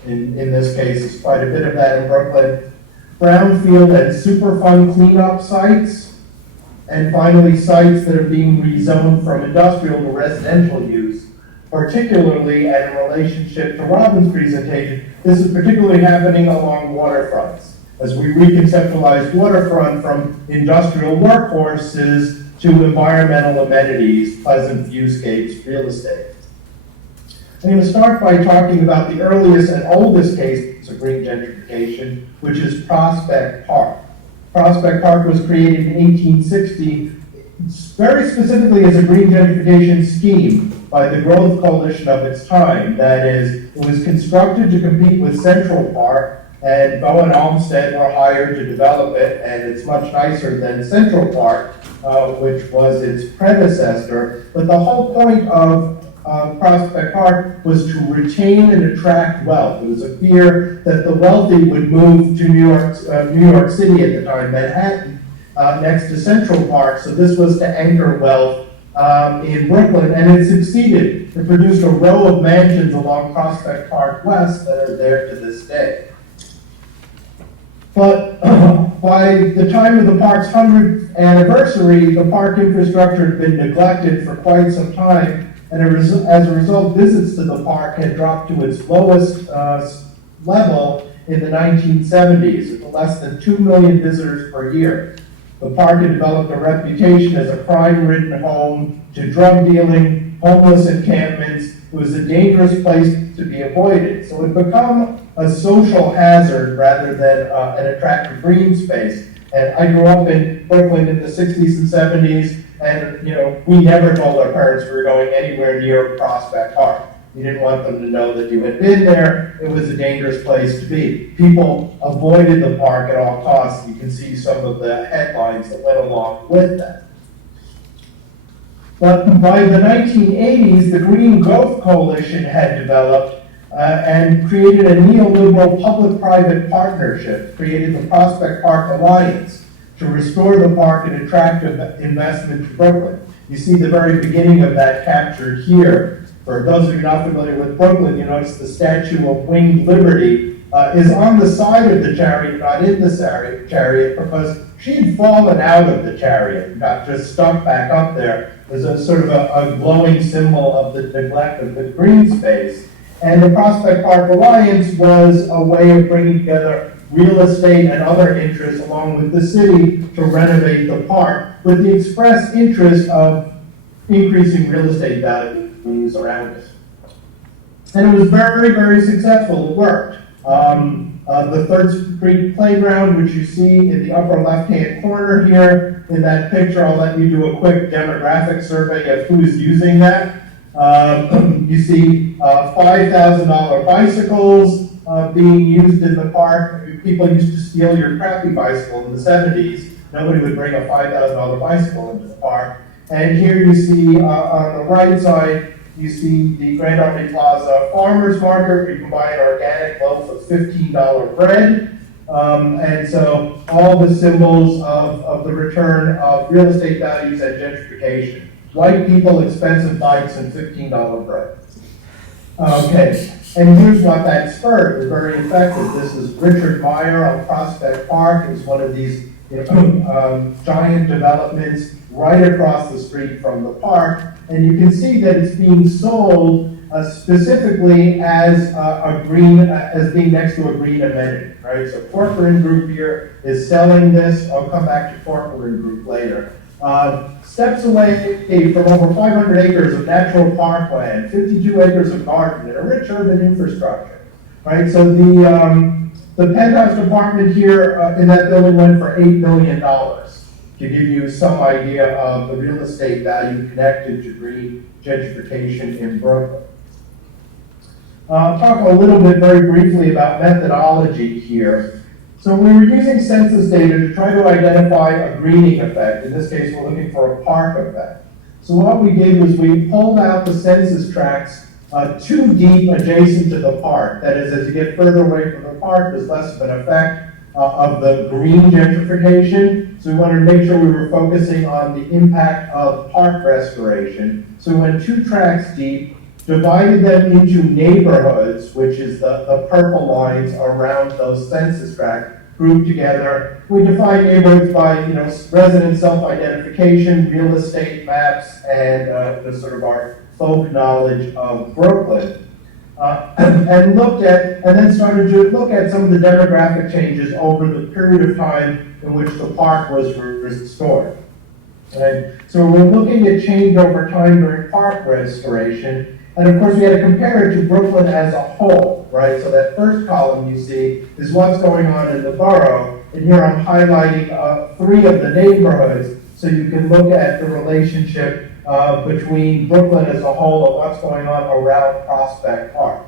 in this case, is quite a bit of that in Brooklyn. Brownfield and Superfund cleanup sites, and finally sites that are being rezoned from industrial to residential use. Particularly, and in relationship to Robin's presentation, this is particularly happening along waterfronts, as we reconceptualize waterfront from industrial workhorses to environmental amenities, pleasant viewscapes, real estate. I'm going to start by talking about the earliest and oldest case of green gentrification, which is Prospect Park. Prospect Park was created in 1860, very specifically as a green gentrification scheme by the Growth Coalition of its time. That is, it was constructed to compete with Central Park, and Bowen Olmsted were hired to develop it, and it's much nicer than Central Park, which was its predecessor. But the whole point of Prospect Park was to retain and attract wealth. There was a fear that the wealthy would move to New York City at the time, Manhattan, next to Central Park, so this was to anchor wealth in Brooklyn, and it succeeded. It produced a row of mansions along Prospect Park West that are there to this day. But by the time of the park's 100th anniversary, the park infrastructure had been neglected for quite some time, and as a result, visits to the park had dropped to its lowest level in the 1970s, with less than 2 million visitors per year. The park had developed a reputation as a crime-ridden home to drug dealing, homeless encampments. It was a dangerous place to be avoided. So it had become a social hazard rather than an attractive green space. And I grew up in Brooklyn in the 60s and 70s, and we never told our parents we were going anywhere near Prospect Park. We didn't want them to know that you had been there. It was a dangerous place to be. People avoided the park at all costs. You can see some of the headlines that went along with that. But by the 1980s, the Green Growth Coalition had developed, and created a neoliberal public-private partnership, created the Prospect Park Alliance to restore the park and attract investment to Brooklyn. You see the very beginning of that captured here. For those of you not familiar with Brooklyn, you notice the statue of Winged Liberty is on the side of the chariot, not in the chariot, because she had fallen out of the chariot and got just stuck back up there as a sort of a glowing symbol of the neglect of the green space. And the Prospect Park Alliance was a way of bringing together real estate and other interests along with the city to renovate the park with the express interest of increasing real estate values around it. And it was very, very successful. It worked. The 3rd Street Playground, which you see in the upper left-hand corner here in that picture, I'll let you do a quick demographic survey of who's using that. You see $5,000 bicycles being used in the park. People used to steal your crappy bicycle in the 70s. Nobody would bring a $5,000 bicycle into the park. And here you see on the right side, you see the Grand Army Plaza Farmers Market, where you can buy an organic loaf of $15 bread. And so all the symbols of the return of real estate values and gentrification. White people, expensive bikes, and $15 bread. Okay, and here's what that spurred. It was very effective. This is Richard Meyer on Prospect Park. It was one of these giant developments right across the street from the park. And you can see that it's being sold specifically as as being next to a green amenity, right? So Corcoran Group here is selling this. I'll come back to Corcoran Group later. Steps away from over 500 acres of natural parkland, 52 acres of garden, and a rich urban infrastructure, right? So the penthouse department here in that building went for $8 million, to give you some idea of the real estate value connected to green gentrification in Brooklyn. Talk a little bit very briefly about methodology here. So we were using census data to try to identify a greening effect. In this case, we're looking for a park effect. So what we did was we pulled out the census tracts too deep adjacent to the park. That is, as you get further away from the park, there's less of an effect of the green gentrification. So we wanted to make sure we were focusing on the impact of park restoration. So we went 2 tracts deep, divided them into neighborhoods, which is the purple lines around those census tracts, grouped together. We defined neighborhoods by resident self-identification, real estate maps, and the sort of our folk knowledge of Brooklyn. And then started to look at some of the demographic changes over the period of time in which the park was restored. Right? So we're looking at change over time during park restoration. And of course, we had to compare it to Brooklyn as a whole, right? So that first column you see is what's going on in the borough. And here I'm highlighting 3 of the neighborhoods so you can look at the relationship between Brooklyn as a whole and what's going on around Prospect Park.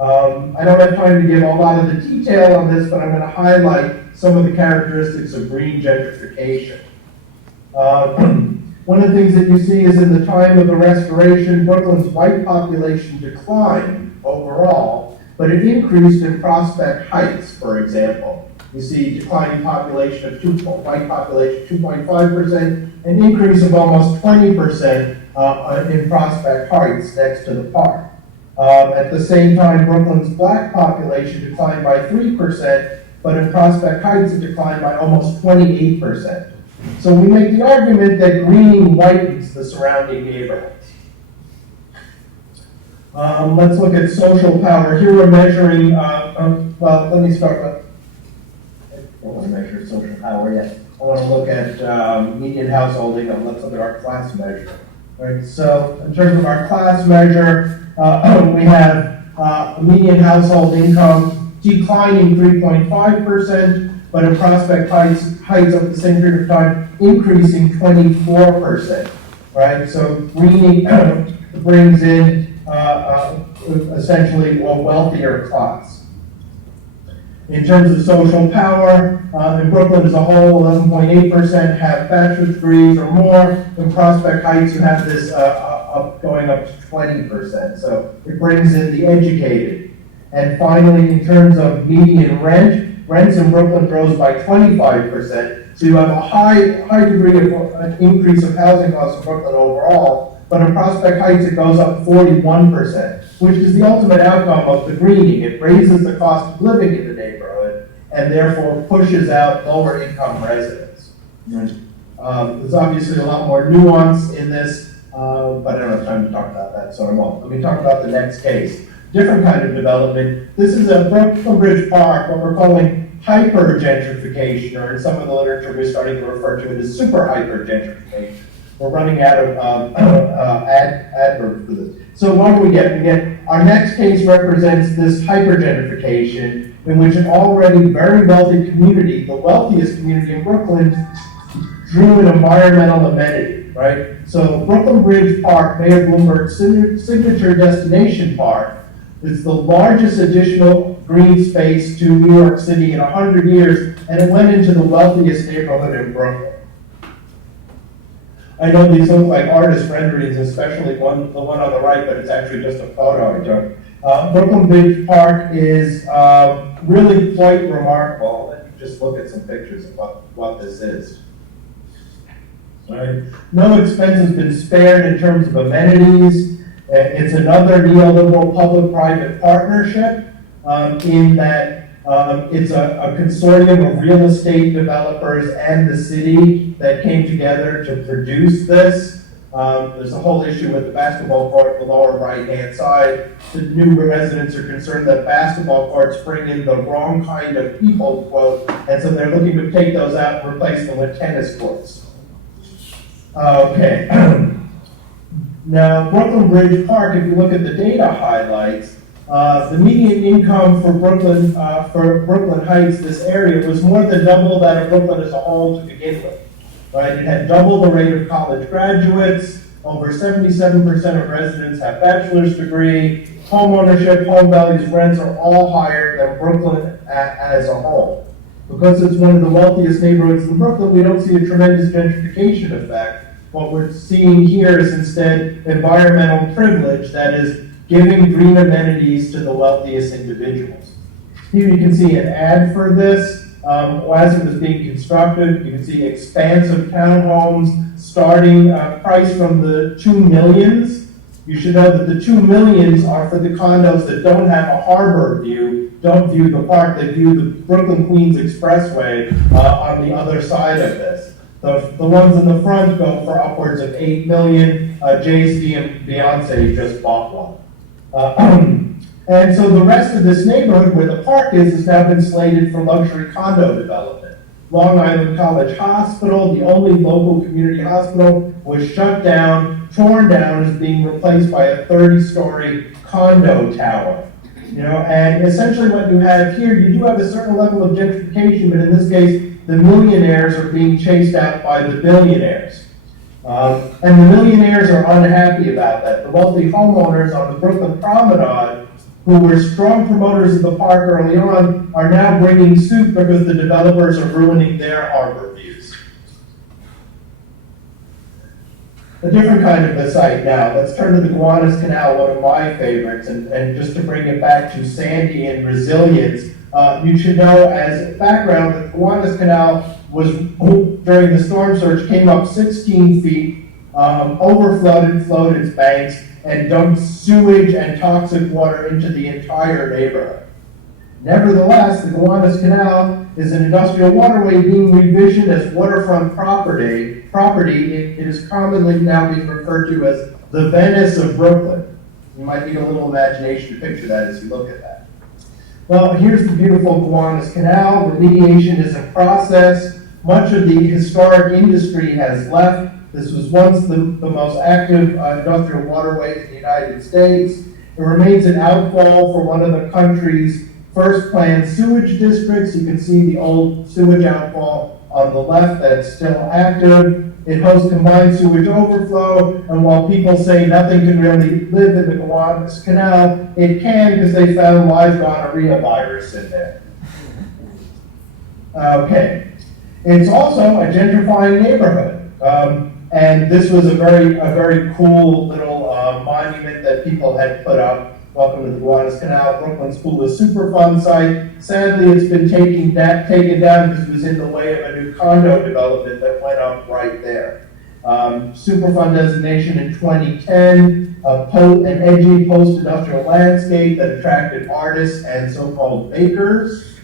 I don't have time to give a lot of the detail on this, but I'm going to highlight some of the characteristics of green gentrification. One of the things that you see is in the time of the restoration, Brooklyn's white population declined overall, but it increased in Prospect Heights, for example. You see declining population of white population 2.5%, an increase of almost 20% in Prospect Heights next to the park. At the same time, Brooklyn's black population declined by 3%, but in Prospect Heights it declined by almost 28%. So we make the argument that greening whitens the surrounding neighborhoods. Let's look at social power. Here we're measuring, well, let me start with, I don't want to measure social power yet. I want to look at median household income. Let's look at our class measure. Right, so in terms of our class measure, we have a median household income declining 3.5%, but in Prospect Heights over the same period of time, increasing 24%, right? So greening brings in essentially a wealthier class. In terms of social power, in Brooklyn as a whole, 11.8% have bachelor's degrees or more. In Prospect Heights, you have this going up to 20%. So it brings in the educated. And finally, in terms of median rents in Brooklyn rose by 25%. So you have a high degree of an increase of housing costs in Brooklyn overall, but in Prospect Heights it goes up 41%, which is the ultimate outcome of the greening. It raises the cost of living in the neighborhood and therefore pushes out lower income residents. There's obviously a lot more nuance in this, but I don't have time to talk about that, so I won't. Let me talk about the next case. Different kind of development. This is a Brooklyn Bridge Park, what we're calling hyper gentrification, or in some of the literature we're starting to refer to it as super hyper gentrification. We're running out of adverbs for this. So what do we get? We get our next case represents this hyper gentrification in which an already very wealthy community, the wealthiest community in Brooklyn, drew an environmental amenity, right? So Brooklyn Bridge Park, Mayor Bloomberg's signature destination park, is the largest additional green space to New York City in 100 years, and it went into the wealthiest neighborhood in Brooklyn. I know these look like artist renderings, especially the one on the right, but it's actually just a photo I took. Brooklyn Bridge Park is really quite remarkable. Let me just look at some pictures of what this is. Right? No expense has been spared in terms of amenities. It's another neoliberal public-private partnership in that it's a consortium of real estate developers and the city that came together to produce this. There's a whole issue with the basketball court on the lower right-hand side. The new residents are concerned that basketball courts bring in the wrong kind of people, quote, and so they're looking to take those out and replace them with tennis courts. Okay. Now, Brooklyn Bridge Park, if you look at the data highlights, the median income for Brooklyn Heights, this area, was more than double that of Brooklyn as a whole to begin with. Right? It had double the rate of college graduates. Over 77% of residents have bachelor's degree. Home ownership, home values, rents are all higher than Brooklyn as a whole. Because it's one of the wealthiest neighborhoods in Brooklyn, we don't see a tremendous gentrification effect. What we're seeing here is instead environmental privilege, that is giving green amenities to the wealthiest individuals. Here you can see an ad for this. As it was being constructed, you can see expansive townhomes starting price from the 2 millions. You should know that the 2 millions are for the condos that don't have a harbor view, don't view the park, they view the Brooklyn Queens Expressway on the other side of this. The ones in the front go for upwards of 8 million. Jay-Z and Beyonce just bought one. And so the rest of this neighborhood where the park is now been slated for luxury condo development. Long Island College Hospital, the only local community hospital, was shut down, torn down, is being replaced by a 30-story condo tower. And essentially what you have here, you do have a certain level of gentrification, but in this case, the millionaires are being chased out by the billionaires. And the millionaires are unhappy about that. The wealthy homeowners on the Brooklyn Promenade, who were strong promoters of the park early on, are now bringing suit because the developers are ruining their harbor views. A different kind of a site now. Let's turn to the Gowanus Canal, one of my favorites, and just to bring it back to Sandy and resilience, you should know as background that the Gowanus Canal was, during the storm surge, came up 16 feet, overflowed, flowed its banks, and dumped sewage and toxic water into the entire neighborhood. Nevertheless, the Gowanus Canal is an industrial waterway being revisioned as waterfront property. It is commonly now being referred to as the Venice of Brooklyn. You might need a little imagination to picture that as you look at that. Well, here's the beautiful Gowanus Canal. Remediation is in process. Much of the historic industry has left. This was once the most active industrial waterway in the United States. It remains an outfall for one of the country's first planned sewage districts. You can see the old sewage outfall on the left that's still active. It hosts combined sewage overflow, and while people say nothing can really live in the Gowanus Canal, it can because they found live gonorrhea virus in there. Okay. It's also a gentrifying neighborhood. And this was a very cool little monument that people had put up welcome to the Gowanus Canal, Brooklyn's coolest Superfund site. Sadly, it's been taken down because it was in the way of a new condo development that went up right there. Superfund designation in 2010, an edgy post-industrial landscape that attracted artists and so-called bakers.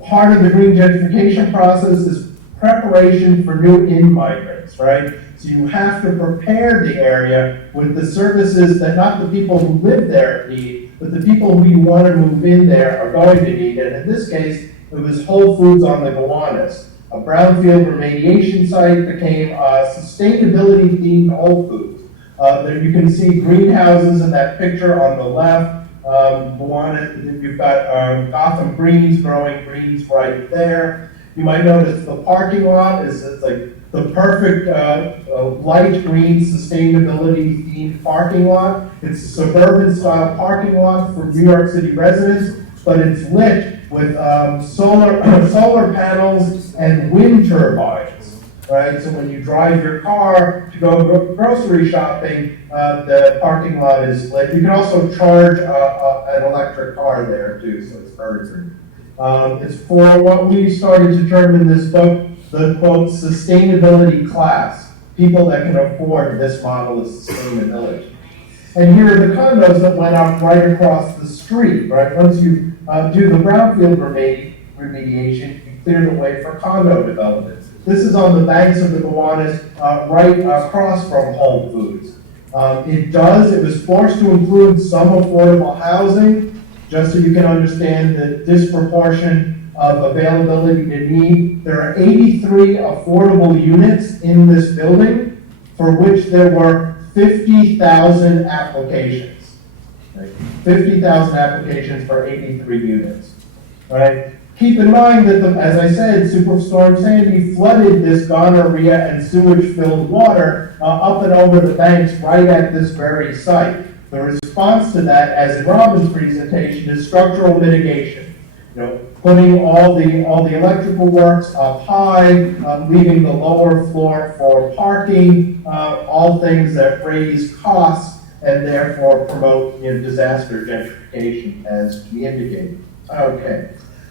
Part of the green gentrification process is preparation for new in-migrants, right? So you have to prepare the area with the services that not the people who live there need, but the people who you want to move in there are going to need. And in this case, it was Whole Foods on the Gowanus. A brownfield remediation site became a sustainability-themed Whole Foods. There you can see greenhouses in that picture on the left. Gowanus, you've got Gotham greens, growing greens right there. You might notice the parking lot is like the perfect light green sustainability themed parking lot. It's a suburban style parking lot for New York City residents, but it's lit with solar panels and wind turbines, right? So when you drive your car to go grocery shopping, the parking lot is lit. You can also charge an electric car there too, so it's very green. It's for what we started to term in this book, the quote, sustainability class, people that can afford this model of sustainability. And here are the condos that went up right across the street, right? Once you do the brownfield remediation, you clear the way for condo development. This is on the banks of the Gowanus, right across from Whole Foods. It was forced to include some affordable housing, just so you can understand the disproportion of availability to need. There are 83 affordable units in this building, for which there were 50,000 applications. Right? 50,000 applications for 83 units. Right? Keep in mind that, as I said, Superstorm Sandy flooded this gonorrhea and sewage-filled water up and over the banks right at this very site. The response to that, as in Robin's presentation, is structural mitigation. Putting all the electrical works up high, leaving the lower floor for parking, all things that raise costs and therefore promote disaster gentrification, as we indicated. Okay.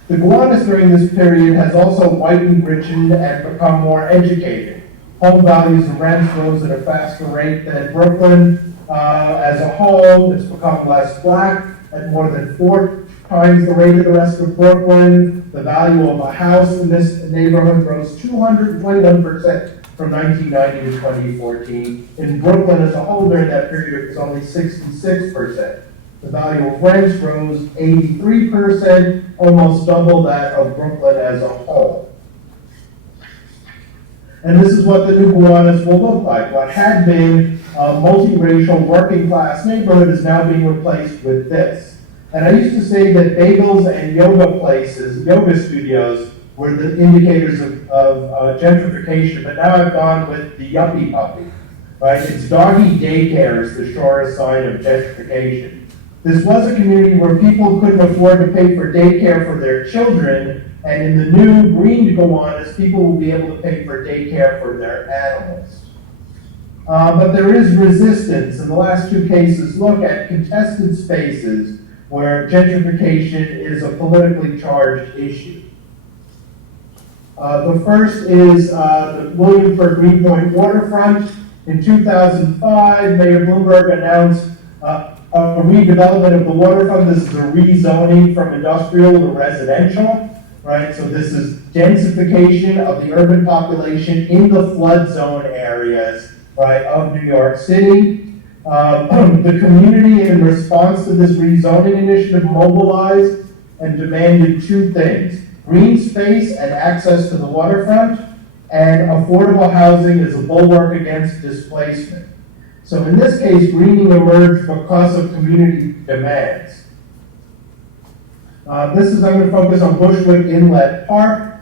The Gowanus during this period has also whitened, richened, and become more educated. Home values and rents rose at a faster rate than Brooklyn as a whole. It's become less black at more than 4 times the rate of the rest of Brooklyn. The value of a house in this neighborhood rose 221% from 1990 to 2014. In Brooklyn as a whole during that period, it was only 66%. The value of rents rose 83%, almost double that of Brooklyn as a whole. And this is what the new Gowanus will look like. What had been a multiracial working class neighborhood is now being replaced with this. And I used to say that bagels and yoga places, yoga studios, were the indicators of gentrification, but now I've gone with the yuppie puppy, right? It's doggy daycare is the surest sign of gentrification. This was a community where people couldn't afford to pay for daycare for their children, and in the new green Gowanus, people will be able to pay for daycare for their animals. But there is resistance, and the last 2 cases look at contested spaces where gentrification is a politically charged issue. The first is the Williamsburg Greenpoint waterfront. In 2005, Mayor Bloomberg announced a redevelopment of the waterfront. This is a rezoning from industrial to residential, right? So this is densification of the urban population in the flood zone areas, right, of New York City. The community, in response to this rezoning initiative, mobilized and demanded 2 things: green space and access to the waterfront, and affordable housing as a bulwark against displacement. So in this case, greening emerged because of community demands. I'm going to focus on Bushwick Inlet Park.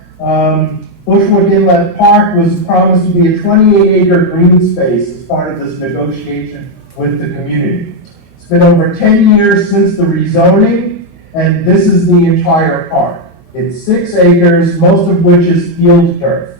Bushwick Inlet Park was promised to be a 28-acre green space as part of this negotiation with the community. It's been over 10 years since the rezoning, and this is the entire park. It's 6 acres, most of which is field turf,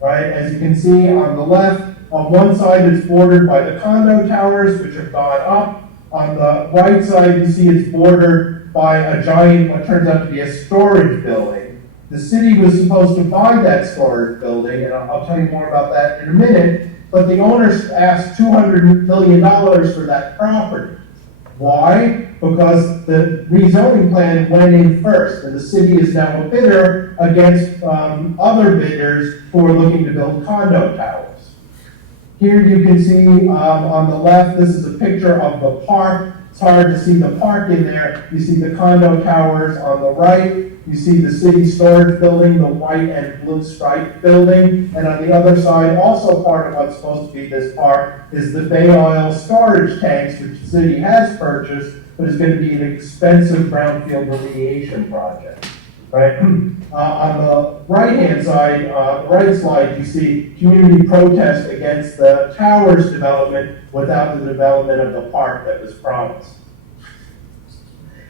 right? As you can see on the left, on one side it's bordered by the condo towers, which have gone up. On the right side, you see it's bordered by a giant, what turns out to be a storage building. The city was supposed to buy that storage building, and I'll tell you more about that in a minute, but the owners asked $200 million for that property. Why? Because the rezoning plan went in first, and the city is now a bidder against other bidders who are looking to build condo towers. Here you can see on the left, this is a picture of the park. It's hard to see the park in there. You see the condo towers on the right. You see the city storage building, the white and blue striped building. And on the other side, also part of what's supposed to be this park, is the Bay Oil storage tanks, which the city has purchased, but is going to be an expensive brownfield remediation project. Right? On the right-hand side, the right slide, you see community protest against the towers development without the development of the park that was promised.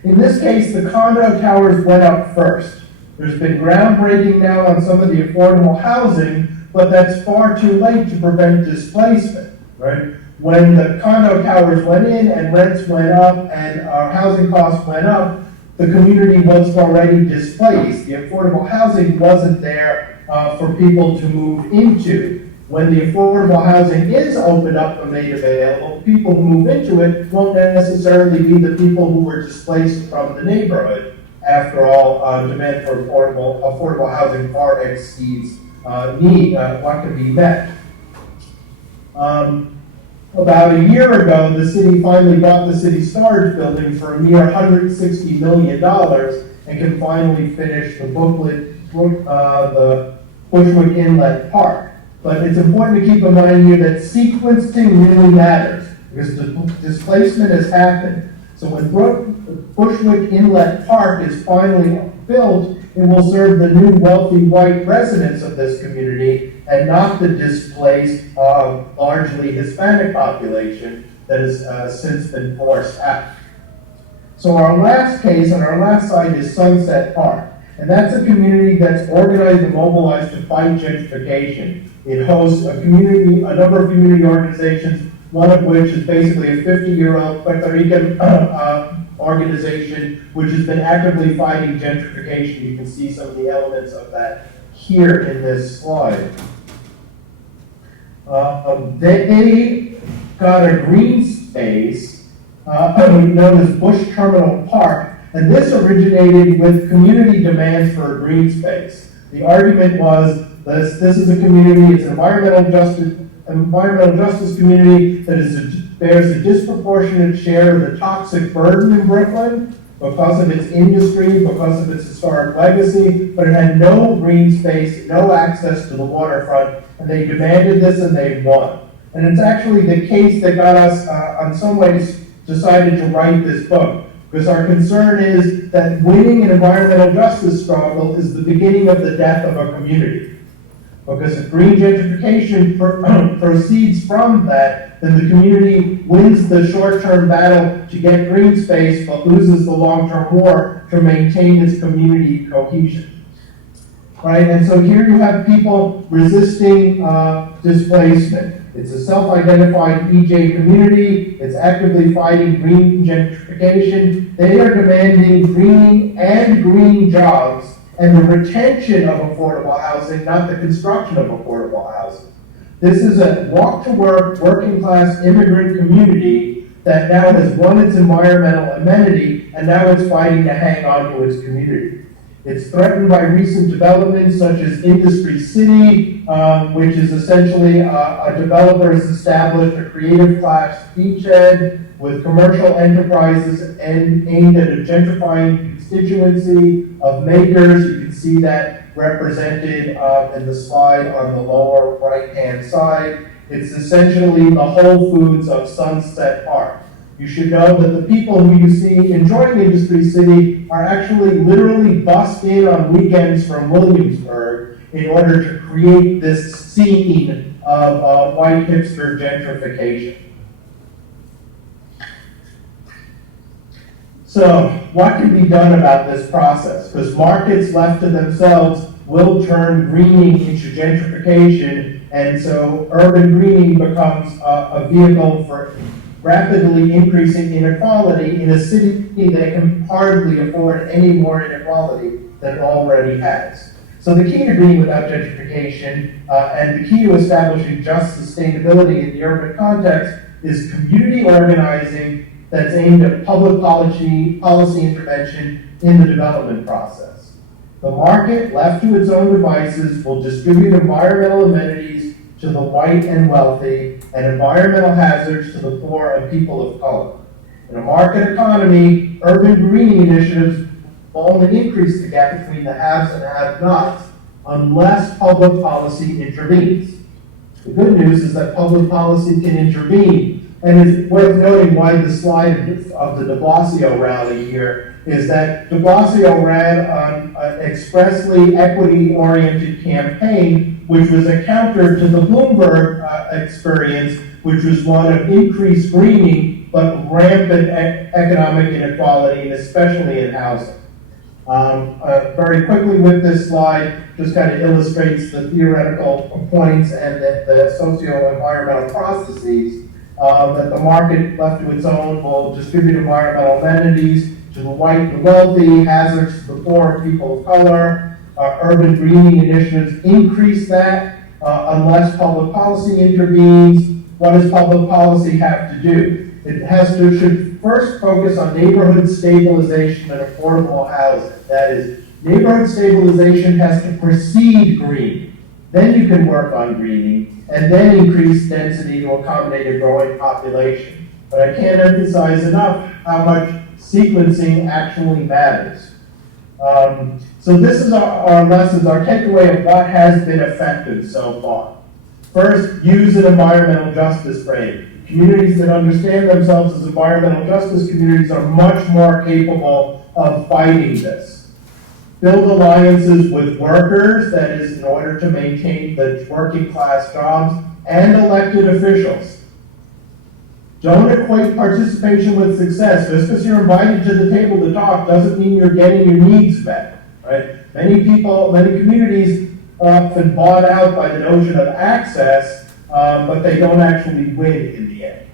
In this case, the condo towers went up first. There's been groundbreaking now on some of the affordable housing, but that's far too late to prevent displacement, right? When the condo towers went in and rents went up and our housing costs went up, the community was already displaced. The affordable housing wasn't there for people to move into. When the affordable housing is opened up and made available, people who move into it won't necessarily be the people who were displaced from the neighborhood. After all, demand for affordable housing far exceeds what can be met. About a year ago, the city finally bought the city storage building for a mere $160 million and can finally finish the Bushwick Inlet Park. But it's important to keep in mind here that sequencing really matters because the displacement has happened. So when Bushwick Inlet Park is finally built, it will serve the new wealthy white residents of this community and not the displaced, largely Hispanic population that has since been forced out. So our last case on our last side is Sunset Park. And that's a community that's organized and mobilized to fight gentrification. It hosts a number of community organizations, one of which is basically a 50-year-old Puerto Rican organization, which has been actively fighting gentrification. You can see some of the elements of that here in this slide. They got a green space known as Bush Terminal Park, and this originated with community demands for a green space. The argument was this is a community, it's an environmental justice community that bears a disproportionate share of the toxic burden in Brooklyn because of its industry, because of its historic legacy, but it had no green space, no access to the waterfront, and they demanded this and they won. And it's actually the case that got us, in some ways, decided to write this book. Because our concern is that winning an environmental justice struggle is the beginning of the death of a community. Because if green gentrification proceeds from that, then the community wins the short-term battle to get green space, but loses the long-term war to maintain its community cohesion. Right? And so here you have people resisting displacement. It's a self-identified EJ community. It's actively fighting green gentrification. They are demanding green jobs and the retention of affordable housing, not the construction of affordable housing. This is a walk-to-work, working-class immigrant community that now has won its environmental amenity, and now it's fighting to hang on to its community. It's threatened by recent developments such as Industry City, which is essentially a developer has established a creative class beachhead with commercial enterprises aimed at a gentrifying constituency of makers. You can see that represented in the slide on the lower right-hand side. It's essentially the Whole Foods of Sunset Park. You should know that the people who you see enjoying Industry City are actually literally bussed in on weekends from Williamsburg in order to create this scene of white hipster gentrification. So what can be done about this process? Because markets left to themselves will turn greening into gentrification, and so urban greening becomes a vehicle for rapidly increasing inequality in a city that can hardly afford any more inequality than it already has. So the key to green without gentrification and the key to establishing just sustainability in the urban context is community organizing that's aimed at public policy intervention in the development process. The market, left to its own devices, will distribute environmental amenities to the white and wealthy and environmental hazards to the poor and people of color. In a market economy, urban greening initiatives will only increase the gap between the haves and have-nots unless public policy intervenes. The good news is that public policy can intervene, and it's worth noting why the slide of the de Blasio rally here is that de Blasio ran on an expressly equity-oriented campaign, which was a counter to the Bloomberg experience, which was one of increased greening, but rampant economic inequality, and especially in housing. Very quickly with this slide, just kind of illustrates the theoretical points and the socio-environmental processes that the market left to its own will distribute environmental amenities to the white and wealthy, hazards to the poor and people of color. Urban greening initiatives increase that unless public policy intervenes. What does public policy have to do? It should first focus on neighborhood stabilization and affordable housing. That is, neighborhood stabilization has to precede greening. Then you can work on greening and then increase density to accommodate a growing population. But I can't emphasize enough how much sequencing actually matters. So this is our lessons, our takeaway of what has been effective so far. First, use an environmental justice frame. Communities that understand themselves as environmental justice communities are much more capable of fighting this. Build alliances with workers, that is, in order to maintain the working class jobs, and elected officials. Don't equate participation with success. Just because you're invited to the table to talk doesn't mean you're getting your needs met, right? Many communities are often bought out by the notion of access, but they don't actually win in the end.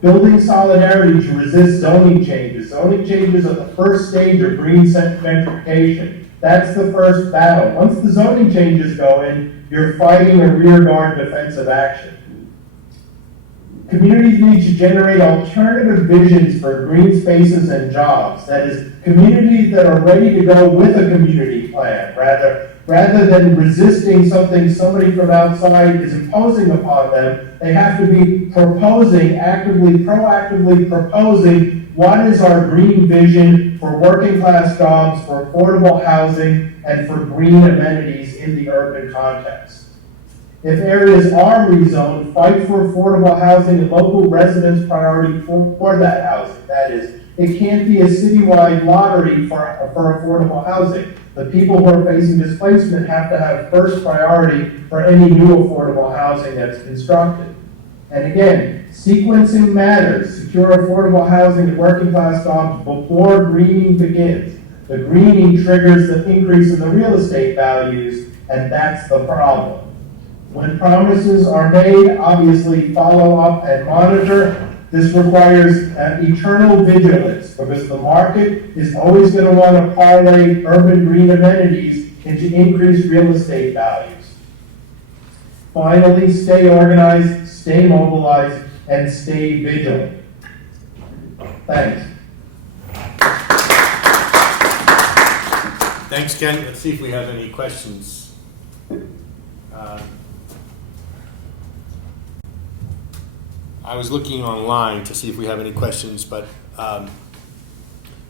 Building solidarity to resist zoning changes. Zoning changes are the first stage of green gentrification. That's the first battle. Once the zoning changes go in, you're fighting a rearguard defensive action. Communities need to generate alternative visions for green spaces and jobs. That is, communities that are ready to go with a community plan, rather than resisting something somebody from outside is imposing upon them. They have to be proactively proposing what is our green vision for working class jobs, for affordable housing, and for green amenities in the urban context. If areas are rezoned, fight for affordable housing and local residents' priority for that housing. That is, it can't be a citywide lottery for affordable housing. The people who are facing displacement have to have first priority for any new affordable housing that's constructed. And again, sequencing matters. Secure affordable housing and working class jobs before greening begins. The greening triggers the increase in the real estate values, and that's the problem. When promises are made, obviously follow up and monitor. This requires eternal vigilance because the market is always going to want to parlay urban green amenities into increased real estate values. Finally, stay organized, stay mobilized, and stay vigilant. Thanks. Thanks, Ken. Let's see if we have any questions. I was looking online to see if we have any questions, but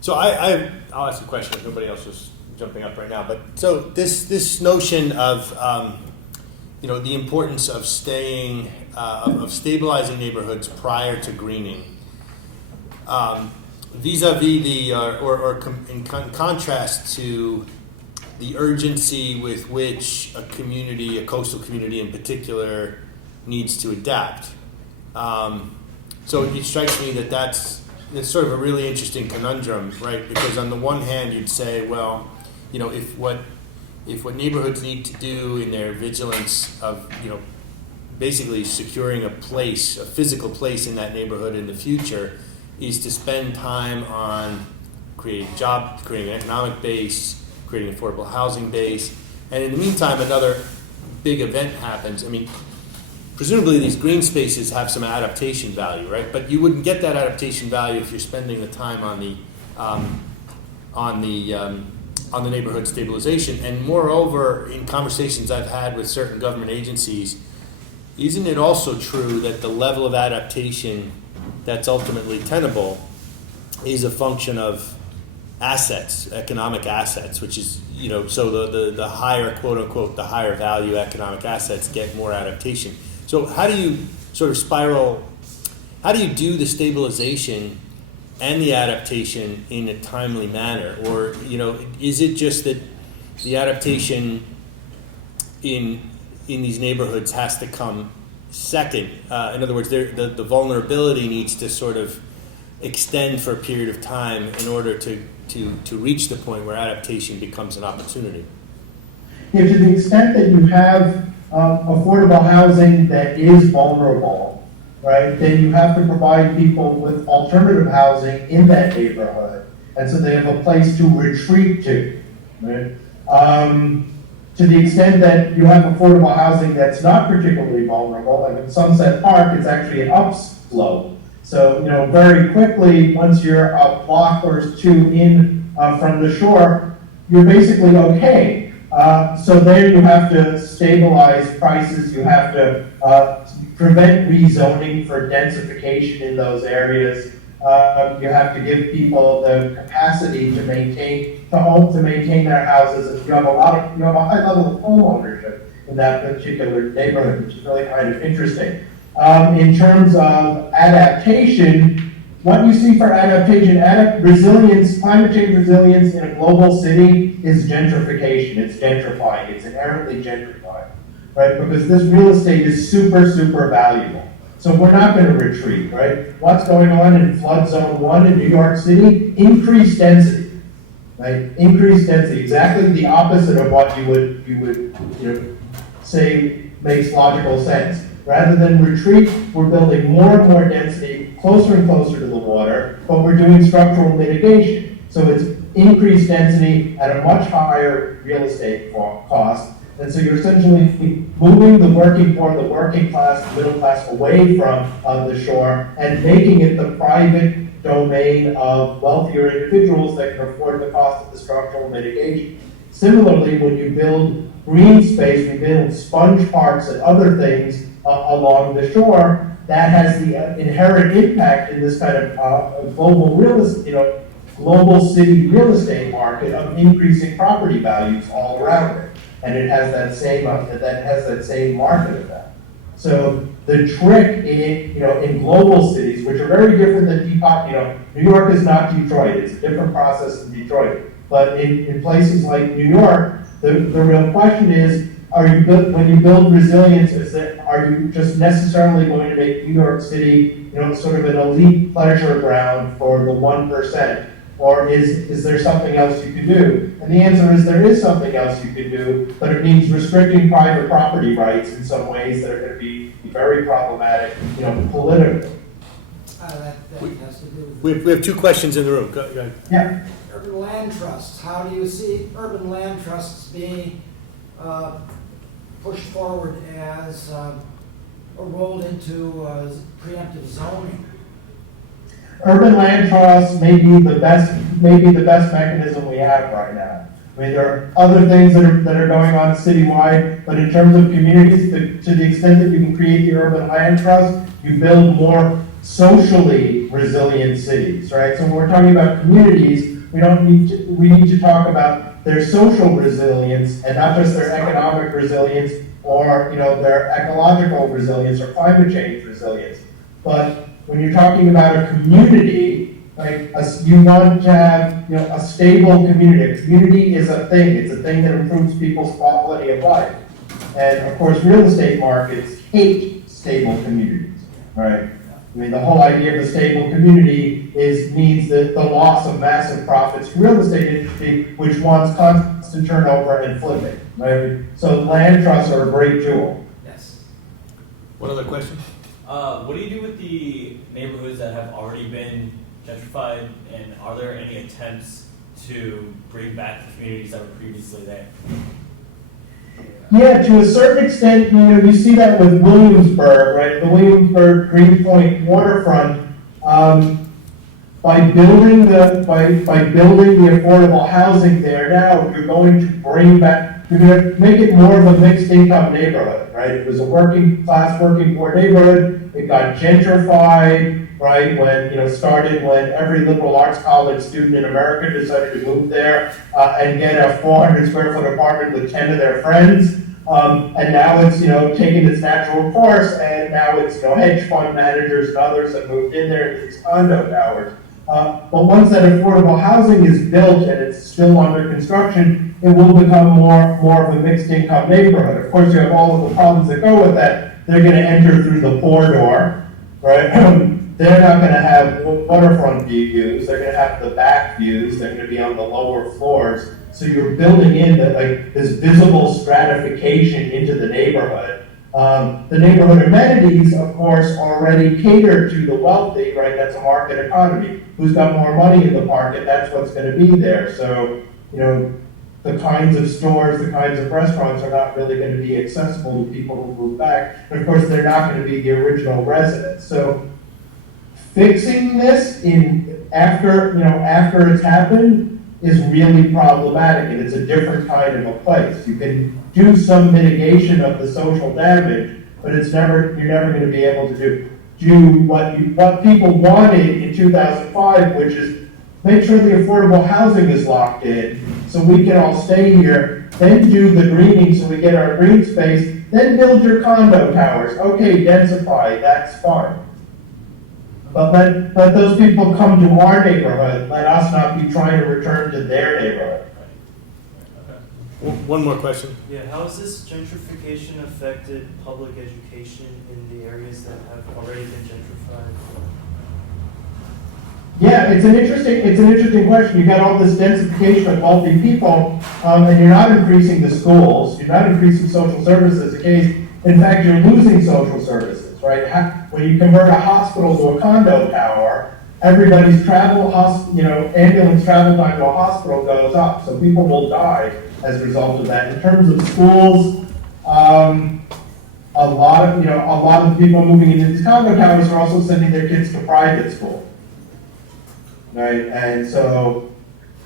so I'll ask a question if nobody else is jumping up right now. But so this notion of the importance of staying of stabilizing neighborhoods prior to greening, vis-a-vis in contrast to the urgency with which a community, a coastal community in particular, needs to adapt. So it strikes me that that's sort of a really interesting conundrum, right? Because on the one hand, you'd say, well, if what neighborhoods need to do in their vigilance of basically securing a place, a physical place in that neighborhood in the future, is to spend time on creating jobs, creating an economic base, creating affordable housing base. And in the meantime, another big event happens. I mean, presumably these green spaces have some adaptation value, right? But you wouldn't get that adaptation value if you're spending the time on the neighborhood stabilization. And moreover, in conversations I've had with certain government agencies, isn't it also true that the level of adaptation that's ultimately tenable is a function of assets, economic assets, which is, so the higher, quote unquote, the higher value economic assets get more adaptation. So how do you sort of how do you do the stabilization and the adaptation in a timely manner? Or, is it just that the adaptation in these neighborhoods has to come second? In other words, the vulnerability needs to sort of extend for a period of time in order to reach the point where adaptation becomes an opportunity. Yeah, to the extent that you have affordable housing that is vulnerable, right, then you have to provide people with alternative housing in that neighborhood, and so they have a place to retreat to, right? To the extent that you have affordable housing that's not particularly vulnerable, like in Sunset Park, it's actually an upslope. So, very quickly, once you're a block or two in from the shore, you're basically okay. So there you have to stabilize prices, you have to prevent rezoning for densification in those areas. You have to give people the capacity to maintain their houses. You have a high level of home ownership in that particular neighborhood, which is really kind of interesting. In terms of adaptation, what you see for adaptation, resilience, climate change resilience in a global city is gentrification. It's gentrifying. It's inherently gentrifying, right? Because this real estate is super, super valuable. So we're not going to retreat, right? What's going on in flood zone 1 in New York City? Increased density, right? Increased density, exactly the opposite of what you would say makes logical sense. Rather than retreat, we're building more and more density, closer and closer to the water, but we're doing structural mitigation. So it's increased density at a much higher real estate cost. And so you're essentially moving the working poor, the working class, the middle class away from the shore and making it the private domain of wealthier individuals that can afford the cost of the structural mitigation. Similarly, when you build green space, we build sponge parks and other things along the shore, that has the inherent impact in this kind of global global city real estate market of increasing property values all around it, and it has that same market effect. So the trick in global cities, which are very different than New York is not Detroit; it's a different process than Detroit. But in places like New York, the real question is, when you build resilience, are you just necessarily going to make New York City, sort of an elite pleasure ground for the 1%? Or is there something else you can do? And the answer is there is something else you can do, but it means restricting private property rights in some ways that are going to be very problematic, politically. That has to do We have two questions in the room. Go ahead. Yeah. urban land trusts. How do you see urban land trusts being pushed forward as or rolled into preemptive zoning? Urban land trusts may be the best mechanism we have right now. I mean, there are other things that are going on citywide, but in terms of communities, to the extent that you can create the urban land trust, you build more socially resilient cities, right? So when we're talking about communities, we need to talk about their social resilience and not just their economic resilience or their ecological resilience or climate change resilience. But when you're talking about a community, like you want to have a stable community. A community is a thing. It's a thing that improves people's quality of life. And of course, real estate markets hate stable communities, right? I mean, the whole idea of a stable community means that the loss of massive profits for real estate industry, which wants constant turnover and flipping, right? So land trusts are a great tool. Yes. One other question? What do you do with the neighborhoods that have already been gentrified, and are there any attempts to bring back the communities that were previously there? Yeah, to a certain extent, you see that with Williamsburg, right? The Williamsburg Greenpoint waterfront, by building the affordable housing there now, you're going to make it more of a mixed income neighborhood, right? It was a working poor neighborhood. It got gentrified, right? Started when every liberal arts college student in America decided to move there and get a 400 square foot apartment with 10 of their friends. And now it's, taken its natural course, and now it's, hedge fund managers and others have moved in there into these condo towers. But once that affordable housing is built and it's still under construction, it will become more of a mixed income neighborhood. Of course, you have all of the problems that go with that. They're going to enter through the poor door, right? They're not going to have waterfront views. They're going to have the back views. They're going to be on the lower floors. So you're building in this visible stratification into the neighborhood. The neighborhood amenities, of course, already cater to the wealthy, right? That's a market economy. Who's got more money in the market, that's what's going to be there. So, the kinds of stores, the kinds of restaurants are not really going to be accessible to people who move back. And of course, they're not going to be the original residents. So fixing this after it's happened is really problematic, and it's a different kind of a place. You can do some mitigation of the social damage, but you're never going to be able to do what people wanted in 2005, which is make sure the affordable housing is locked in so we can all stay here, then do the greening so we get our green space, then build your condo towers. Okay, densify, that's fine. But let those people come to our neighborhood. Let us not be trying to return to their neighborhood. One more question. Yeah, how has this gentrification affected public education in the areas that have already been gentrified? Yeah, it's an interesting question. You got all this densification of wealthy people, and you're not increasing the schools. You're not increasing social services. In fact, you're losing social services, right? When you convert a hospital to a condo tower, everybody's ambulance travel time to a hospital goes up, so people will die as a result of that. In terms of schools, a lot of the people moving into these condo towers are also sending their kids to private school. Right, and so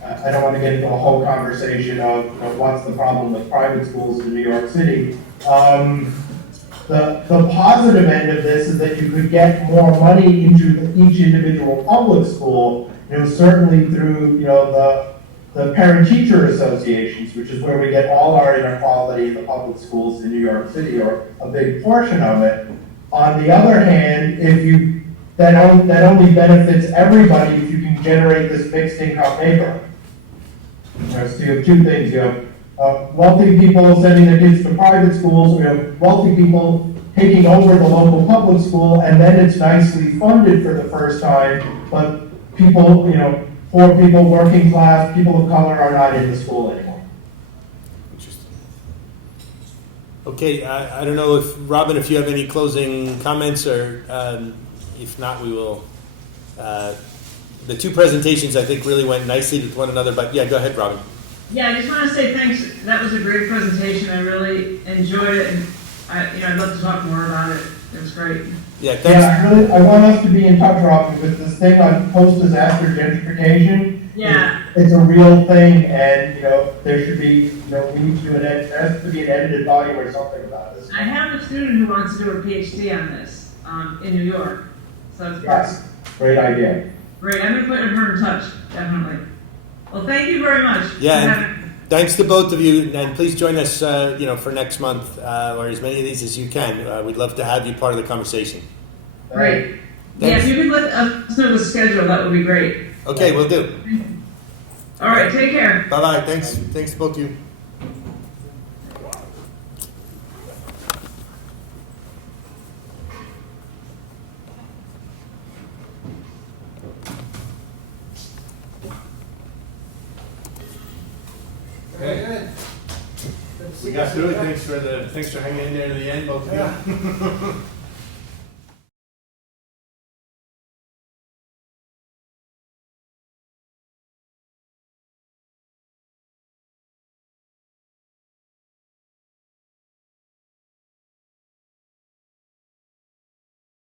I don't want to get into a whole conversation of what's the problem with private schools in New York City. The positive end of this is that you could get more money into each individual public school, certainly through the parent-teacher associations, which is where we get all our inequality in the public schools in New York City, or a big portion of it. On the other hand, that only benefits everybody if you can generate this mixed income neighborhood. Right, so you have two things. You have wealthy people sending their kids to private schools. We have wealthy people taking over the local public school, and then it's nicely funded for the first time, but people, poor people, working class, people of color are not in the school anymore. Interesting. Okay, I don't know if, Robin, if you have any closing comments, or if not, we will. The two presentations, I think, really went nicely with one another, but yeah, go ahead, Robin. Yeah, I just want to say thanks. That was a great presentation. I really enjoyed it, and I'd love to talk more about it. It was great. Yeah, thanks. Yeah, I want us to be in touch, Robin, with this thing on post-disaster gentrification. Yeah. It's a real thing, and there should be, we need to do there has to be an edited volume or something about this. I have a student who wants to do a PhD on this in New York, so it's Yes, great idea. great. I'm gonna put her in touch, definitely. Well, thank you very much. Yeah, and thanks to both of you, and please join us, for next month, or as many of these as you can. We'd love to have you part of the conversto Great. Yeah, Thanks. if you could let us know the schedule, that would be great. Okay, we'll do. All right, take care. Bye-bye. Thanks to both of you. Very good. We got through it. Thanks for hanging in there to the end, both of you. Yeah.